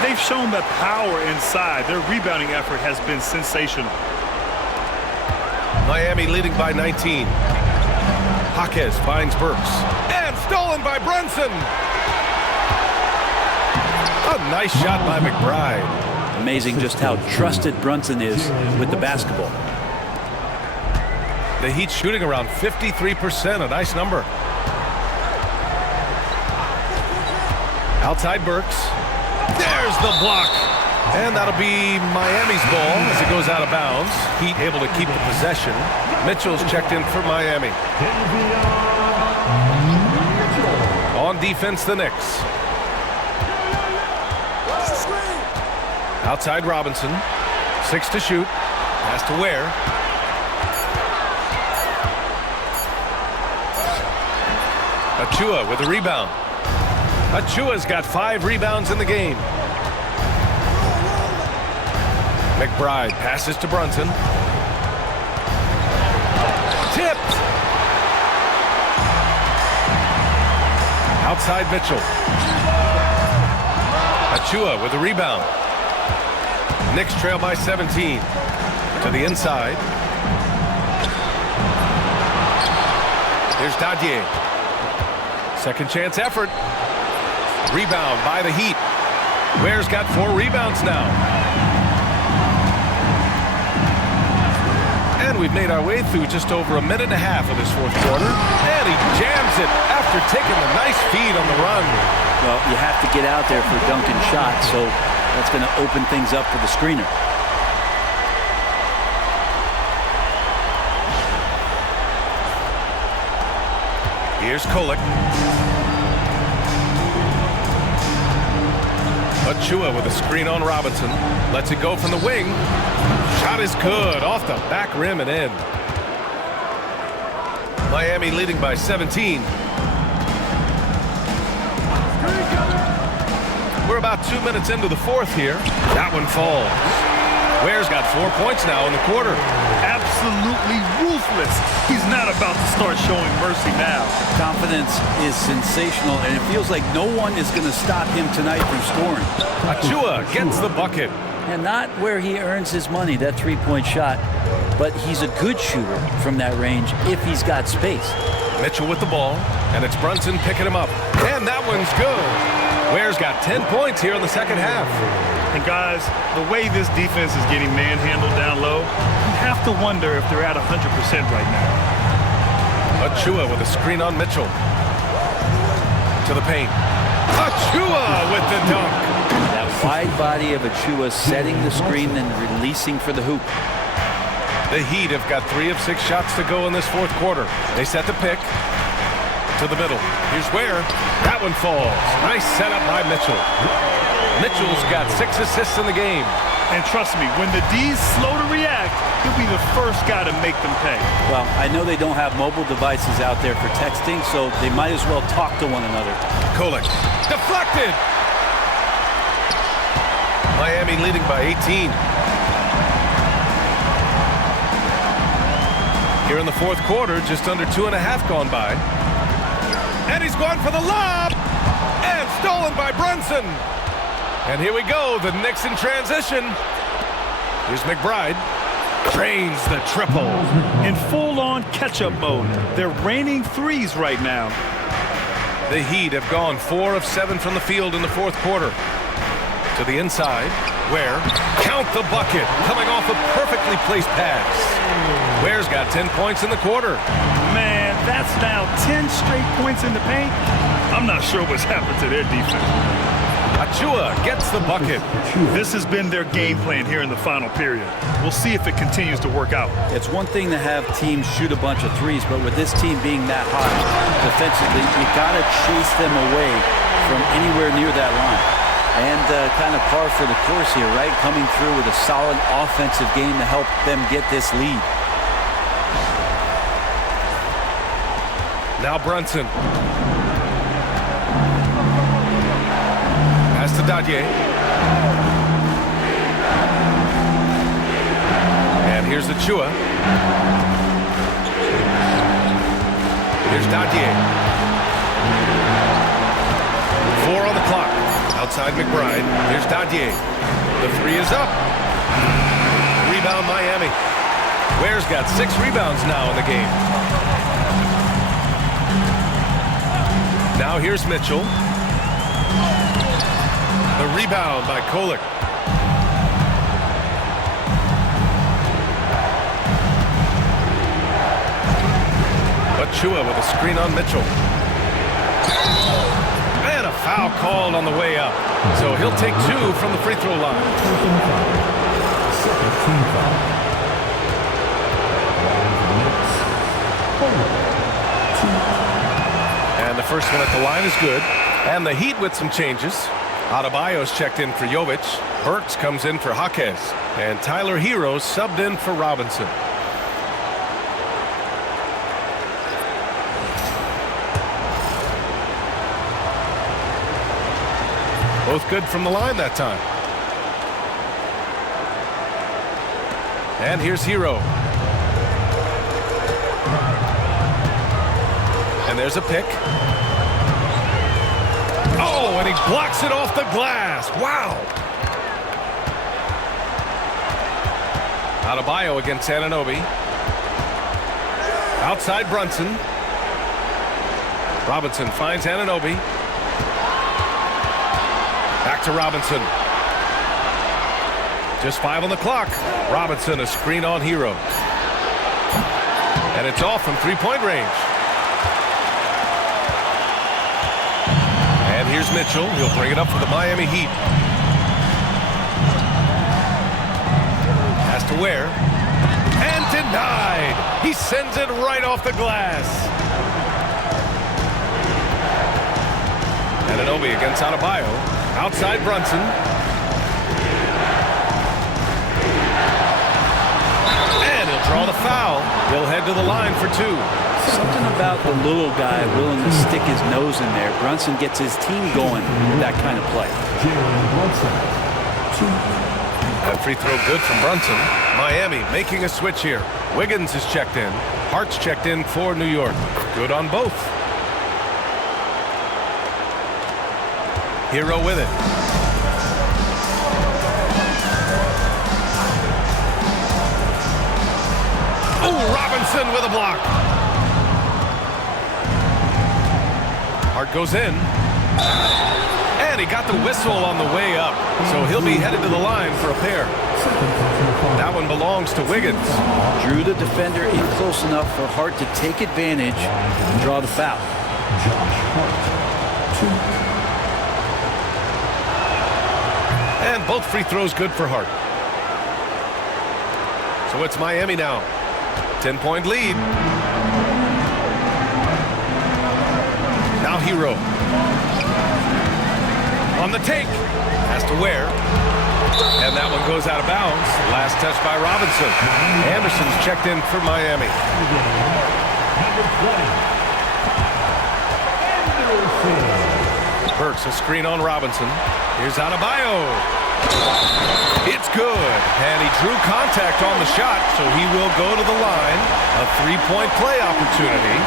They've shown that power inside. Their rebounding effort has been sensational. Miami leading by 19. Jaquez finds Burks. And stolen by Brunson. A nice shot by McBride. Amazing just how trusted Brunson is with the basketball. The Heat shooting around 53%, a nice number. Outside Burks. There's the block. And that'll be Miami's ball as it goes out of bounds. Heat able to keep the possession. Mitchell's checked in for Miami. On defense, the Knicks. Outside Robinson. 6 to shoot. Pass to Ware. Achua with a rebound. Achua's got 5 rebounds in the game. McBride passes to Brunson. Tipped. Outside Mitchell. Achua with a rebound. Knicks trail by 17. To the inside. Here's Daje. Second chance effort. Rebound by the Heat. Ware's got 4 rebounds now. And we've made our way through just over a minute and a half of this fourth quarter. And he jams it after taking a nice feed on the run. Well, you have to get out there for a dunking shot, so that's going to open things up for the screener. Here's Kolek. Achua with a screen on Robinson. Lets it go from the wing. Shot is good. Off the back rim and in. Miami leading by 17. We're about 2 minutes into the fourth here. That one falls. Ware's got 4 points now in the quarter. Absolutely ruthless. He's not about to start showing mercy now. Confidence is sensational, and it feels like no one is going to stop him tonight from scoring. Achua gets the bucket. And not where he earns his money, that three-point shot, but he's a good shooter from that range if he's got space. Mitchell with the ball, and it's Brunson picking him up. And that one's good. Ware's got 10 points here in the second half. And guys, the way this defense is getting manhandled down low, you have to wonder if they're at 100% right now. Achua with a screen on Mitchell. To the paint. Achua with the dunk. That wide body of Achua setting the screen and releasing for the hoop. The Heat have got 3 of 6 shots to go in this fourth quarter. They set the pick to the middle. Here's Ware. That one falls. Nice setup by Mitchell. Mitchell's got 6 assists in the game. And trust me, when the D's slow to react, he'll be the first guy to make them pay. Well, I know they don't have mobile devices out there for texting, so they might as well talk to one another. Kolek. Deflected. Miami leading by 18. Here in the fourth quarter, just under 2.5 gone by. And he's going for the lob! And stolen by Brunson! And here we go, the Knicks in transition. Here's McBride. Drains the triple. In full-on catch-up mode. They're raining threes right now. The Heat have gone 4 of 7 from the field in the fourth quarter. To the inside, Ware. Count the bucket, coming off a perfectly placed pass. Ware's got 10 points in the quarter. Man, that's now 10 straight points in the paint. I'm not sure what's happened to their defense. Achua gets the bucket. This has been their game plan here in the final period. We'll see if it continues to work out. It's one thing to have teams shoot a bunch of threes, but with this team being that hot defensively, you got to chase them away from anywhere near that line. And kind of par for the course here, right? Coming through with a solid offensive game to help them get this lead. Now Brunson. Pass to Dadier. And here's Achua. Here's Dadier. 4 on the clock. Outside McBride. Here's Dadier. The 3 is up. Rebound Miami. Ware's got 6 rebounds now in the game. Now here's Mitchell. The rebound by Kolek. Achua with a screen on Mitchell. And a foul called on the way up. So he'll take 2 from the free throw line. And the first one at the line is good. And the Heat with some changes. Adebayo's checked in for Jovic. Burks comes in for Jaquez. And Tyler Hero subbed in for Robinson. Both good from the line that time. And here's Hero. And there's a pick. Oh, and he blocks it off the glass. Wow. Adebayo against Anunoby. Outside Brunson. Robinson finds Anunoby. Back to Robinson. Just 5 on the clock. Robinson, a screen on Hero. And it's off from three-point range. And here's Mitchell. He'll bring it up for the Miami Heat. Pass to Ware. And denied. He sends it right off the glass. Anunoby against Adebayo. Outside Brunson. And he'll draw the foul. He'll head to the line for 2. Something about the little guy willing to stick his nose in there. Brunson gets his team going with that kind of play. That free throw good from Brunson. Miami making a switch here. Wiggins is checked in. Hart's checked in for New York. Good on both. Hero with it. Oh, Robinson with a block. Hart goes in. And he got the whistle on the way up. So he'll be headed to the line for a pair. That one belongs to Wiggins. Drew the defender in close enough for Hart to take advantage and draw the foul. And both free throws good for Hart. So it's Miami now. 10-point lead. Now Hero. On the take. Has to wear. And that one goes out of bounds. Last touch by Robinson. Anderson's checked in for Miami. Burks a screen on Robinson. Here's Adebayo. It's good. And he drew contact on the shot, so he will go to the line. A three-point play opportunity.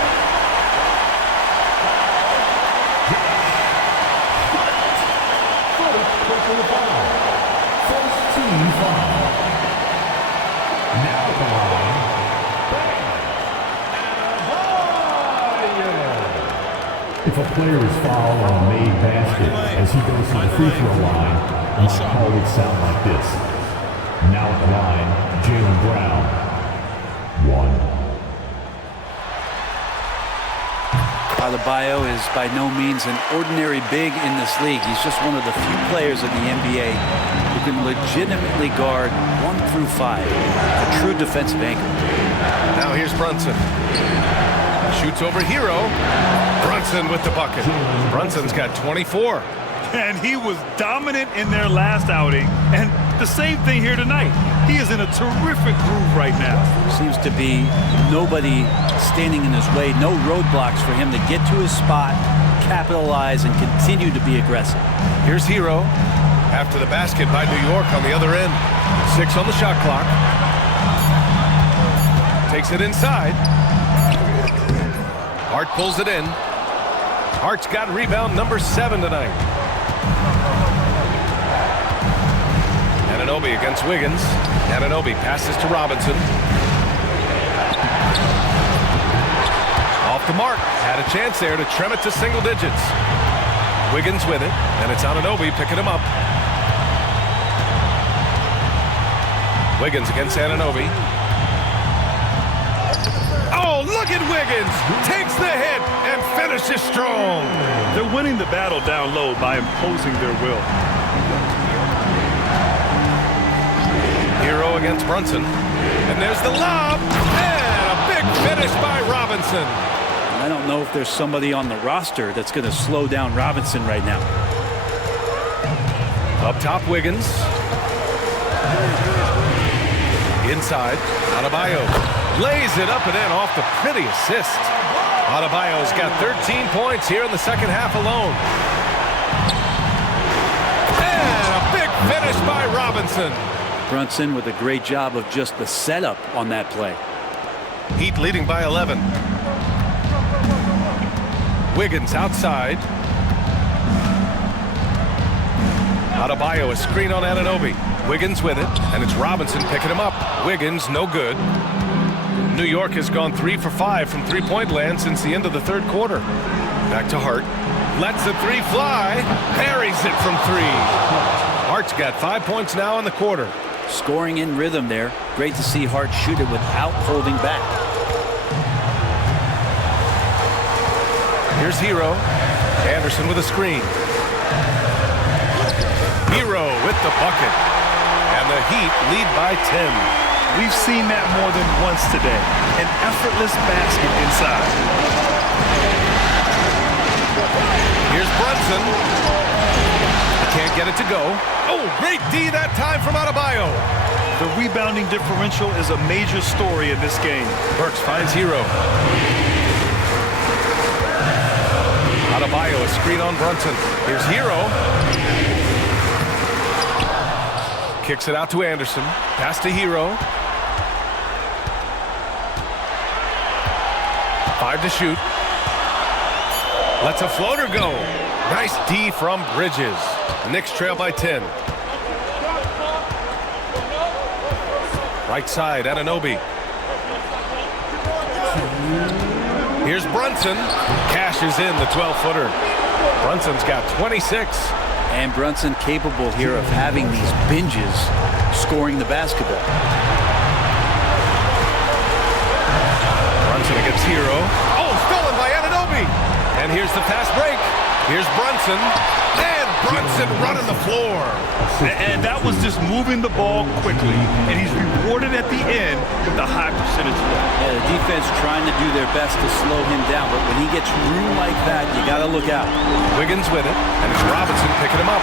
If a player is fouled on a made basket as he goes to the free throw line, my call would sound like this. Now at the line, Jaylen Brown. 1. Adebayo is by no means an ordinary big in this league. He's just one of the few players in the NBA who can legitimately guard 1 through 5. A true defensive anchor. Now here's Brunson. Shoots over Hero. Brunson with the bucket. Brunson's got 24. And he was dominant in their last outing. And the same thing here tonight. He is in a terrific groove right now. Seems to be nobody standing in his way. No roadblocks for him to get to his spot, capitalize, and continue to be aggressive. Here's Hero. After the basket by New York on the other end. 6 on the shot clock. Takes it inside. Hart pulls it in. Hart's got rebound number 7 tonight. Anunoby against Wiggins. Anunoby passes to Robinson. Off the mark. Had a chance there to trim it to single digits. Wiggins with it, and it's Anunoby picking him up. Wiggins against Anunoby. Oh, look at Wiggins! Takes the hit and finishes strong. They're winning the battle down low by imposing their will. Hero against Brunson. And there's the lob. And a big finish by Robinson. I don't know if there's somebody on the roster that's going to slow down Robinson right now. Up top, Wiggins. Inside, Adebayo lays it up and in off the pretty assist. Adebayo's got 13 points here in the second half alone. And a big finish by Robinson. Brunson with a great job of just the setup on that play. Heat leading by 11. Wiggins outside. Adebayo a screen on Anunoby. Wiggins with it, and it's Robinson picking him up. Wiggins no good. New York has gone 3 for 5 from three-point land since the end of the third quarter. Back to Hart. Lets the three fly. Parries it from 3. Hart's got 5 points now in the quarter. Scoring in rhythm there. Great to see Hart shoot it without holding back. Here's Hero. Anderson with a screen. Hero with the bucket. And the Heat lead by 10. We've seen that more than once today. An effortless basket inside. Here's Brunson. He can't get it to go. Oh, great D that time from Adebayo. The rebounding differential is a major story in this game. Burks finds Hero. Adebayo a screen on Brunson. Here's Hero. Kicks it out to Anderson. Pass to Hero. 5 to shoot. Lets a floater go. Nice D from Bridges. Knicks trail by 10. Right side, Anunoby. Here's Brunson. Cashes in the 12-footer. Brunson's got 26. And Brunson capable here of having these binges scoring the basketball. Brunson against Hero. Oh, stolen by Anunoby. And here's the fast break. Here's Brunson. And Brunson running the floor. And that was just moving the ball quickly. And he's rewarded at the end with a high percentage run. Yeah, the defense trying to do their best to slow him down. But when he gets room like that, you got to look out. Wiggins with it. And it's Robinson picking him up.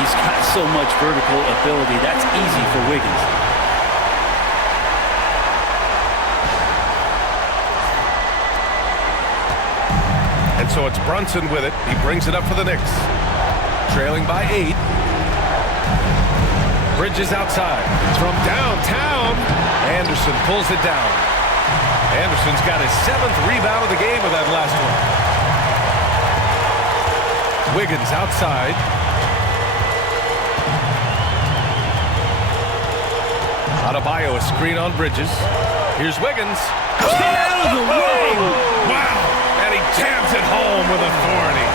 He's got so much vertical ability. That's easy for Wiggins. And so it's Brunson with it. He brings it up for the Knicks. Trailing by 8. Bridges outside. From downtown. Anderson pulls it down. Anderson's got his 7th rebound of the game with that last one. Wiggins outside. Adebayo, a screen on Bridges. Here's Wiggins. Wow! And he jams it home with authority.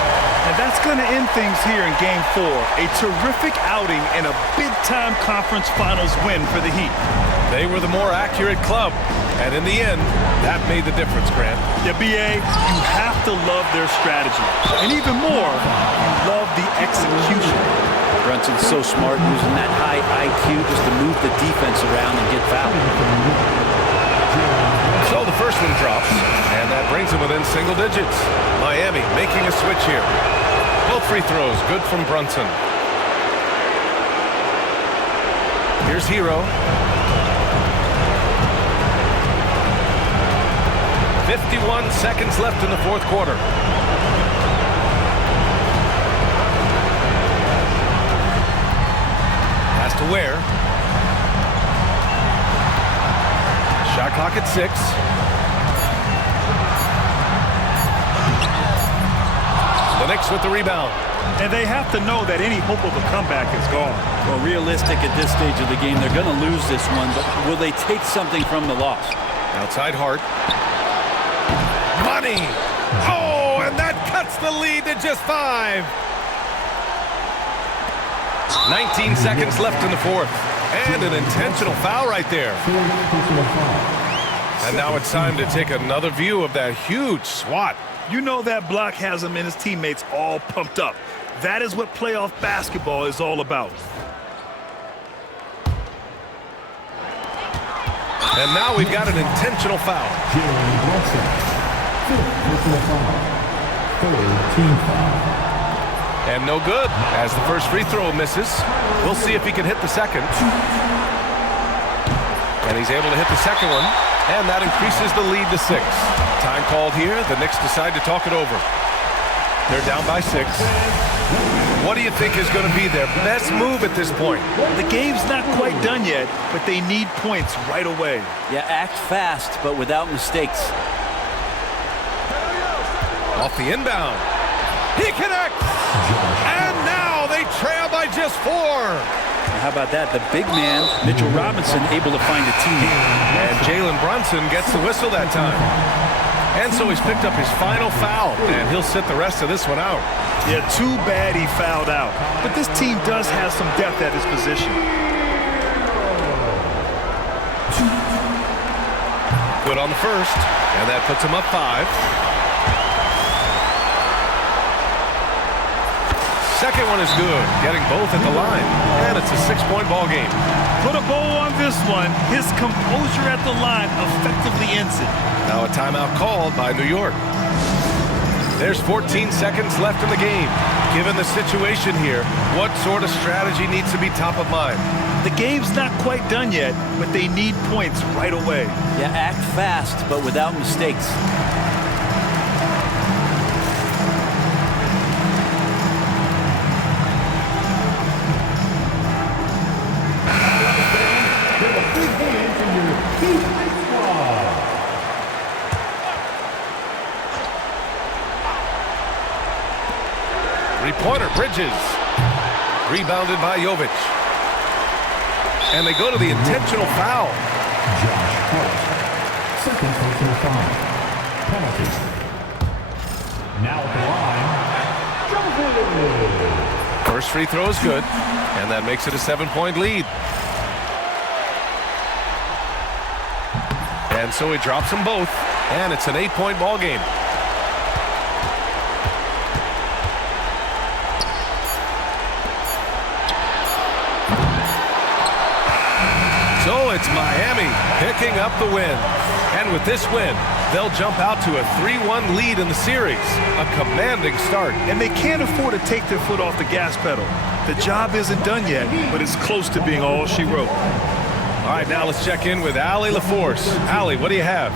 And that's going to end things here in Game 4. A terrific outing and a big-time conference finals win for the Heat. They were the more accurate club. And in the end, that made the difference, Grant. Yeah, B.A., you have to love their strategy. And even more, you love the execution. Brunson's so smart using that high IQ just to move the defense around and get fouled. So the first one drops, and that brings him within single digits. Miami making a switch here. Both free throws good from Brunson. Here's Hero. 51 seconds left in the fourth quarter. Pass to Ware. Shot clock at 6. The Knicks with the rebound. And they have to know that any hope of a comeback is gone. Well, realistic at this stage of the game, they're going to lose this one, but will they take something from the loss? Outside Hart. Money! Oh, and that cuts the lead to just 5. 19 seconds left in the fourth. And an intentional foul right there. And now it's time to take another view of that huge swat. You know that block has him and his teammates all pumped up. That is what playoff basketball is all about. And now we've got an intentional foul. And no good as the first free throw misses. We'll see if he can hit the second. And he's able to hit the second one. And that increases the lead to 6. Time called here. The Knicks decide to talk it over. They're down by 6. What do you think is going to be their best move at this point? The game's not quite done yet, but they need points right away. Yeah, act fast, but without mistakes. Off the inbound. He connects! And now they trail by just 4. How about that? The big man, Mitchell Robinson, able to find a teammate. And Jalen Brunson gets the whistle that time. And so he's picked up his final foul, and he'll sit the rest of this one out. Yeah, too bad he fouled out. But this team does have some depth at his position. Good on the first, and that puts him up 5. Second one is good, getting both at the line. And it's a 6-point ball game. Put a bow on this one. His composure at the line effectively ends it. Now a timeout called by New York. There's 14 seconds left in the game. Given the situation here, what sort of strategy needs to be top of mind? The game's not quite done yet, but they need points right away. Yeah, act fast, but without mistakes. Three-pointer, Bridges. Rebounded by Jovic. And they go to the intentional foul. Josh Hart. Second personal foul. Penalty. Now at the line, First free throw is good, and that makes it a 7-point lead. And so he drops them both, and it's an 8-point ball game. So it's Miami picking up the win. And with this win, they'll jump out to a 3-1 lead in the series. A commanding start. And they can't afford to take their foot off the gas pedal. The job isn't done yet, but it's close to being all she wrote. All right, now let's check in with Allie LaForce. Allie, what do you have?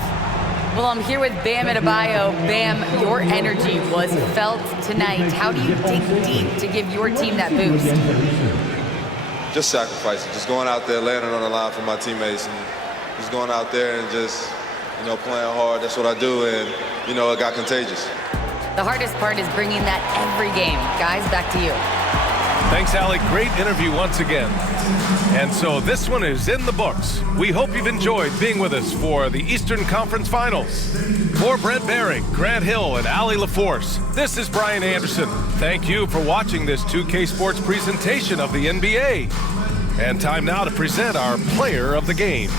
Well, I'm here with Bam Adebayo. Bam, your energy was felt tonight. How do you dig deep to give your team that boost? Just sacrificing, just going out there, laying it on the line for my teammates, and just going out there and just, playing hard. That's what I do, and, it got contagious. The hardest part is bringing that every game. Guys, back to you. Thanks, Allie. Great interview once again. And so this one is in the books. We hope you've enjoyed being with us for the Eastern Conference Finals. For Brent Behring, Grant Hill, and Allie LaForce, this is Brian Anderson. Thank you for watching this 2K Sports presentation of the NBA. And time now to present our player of the game.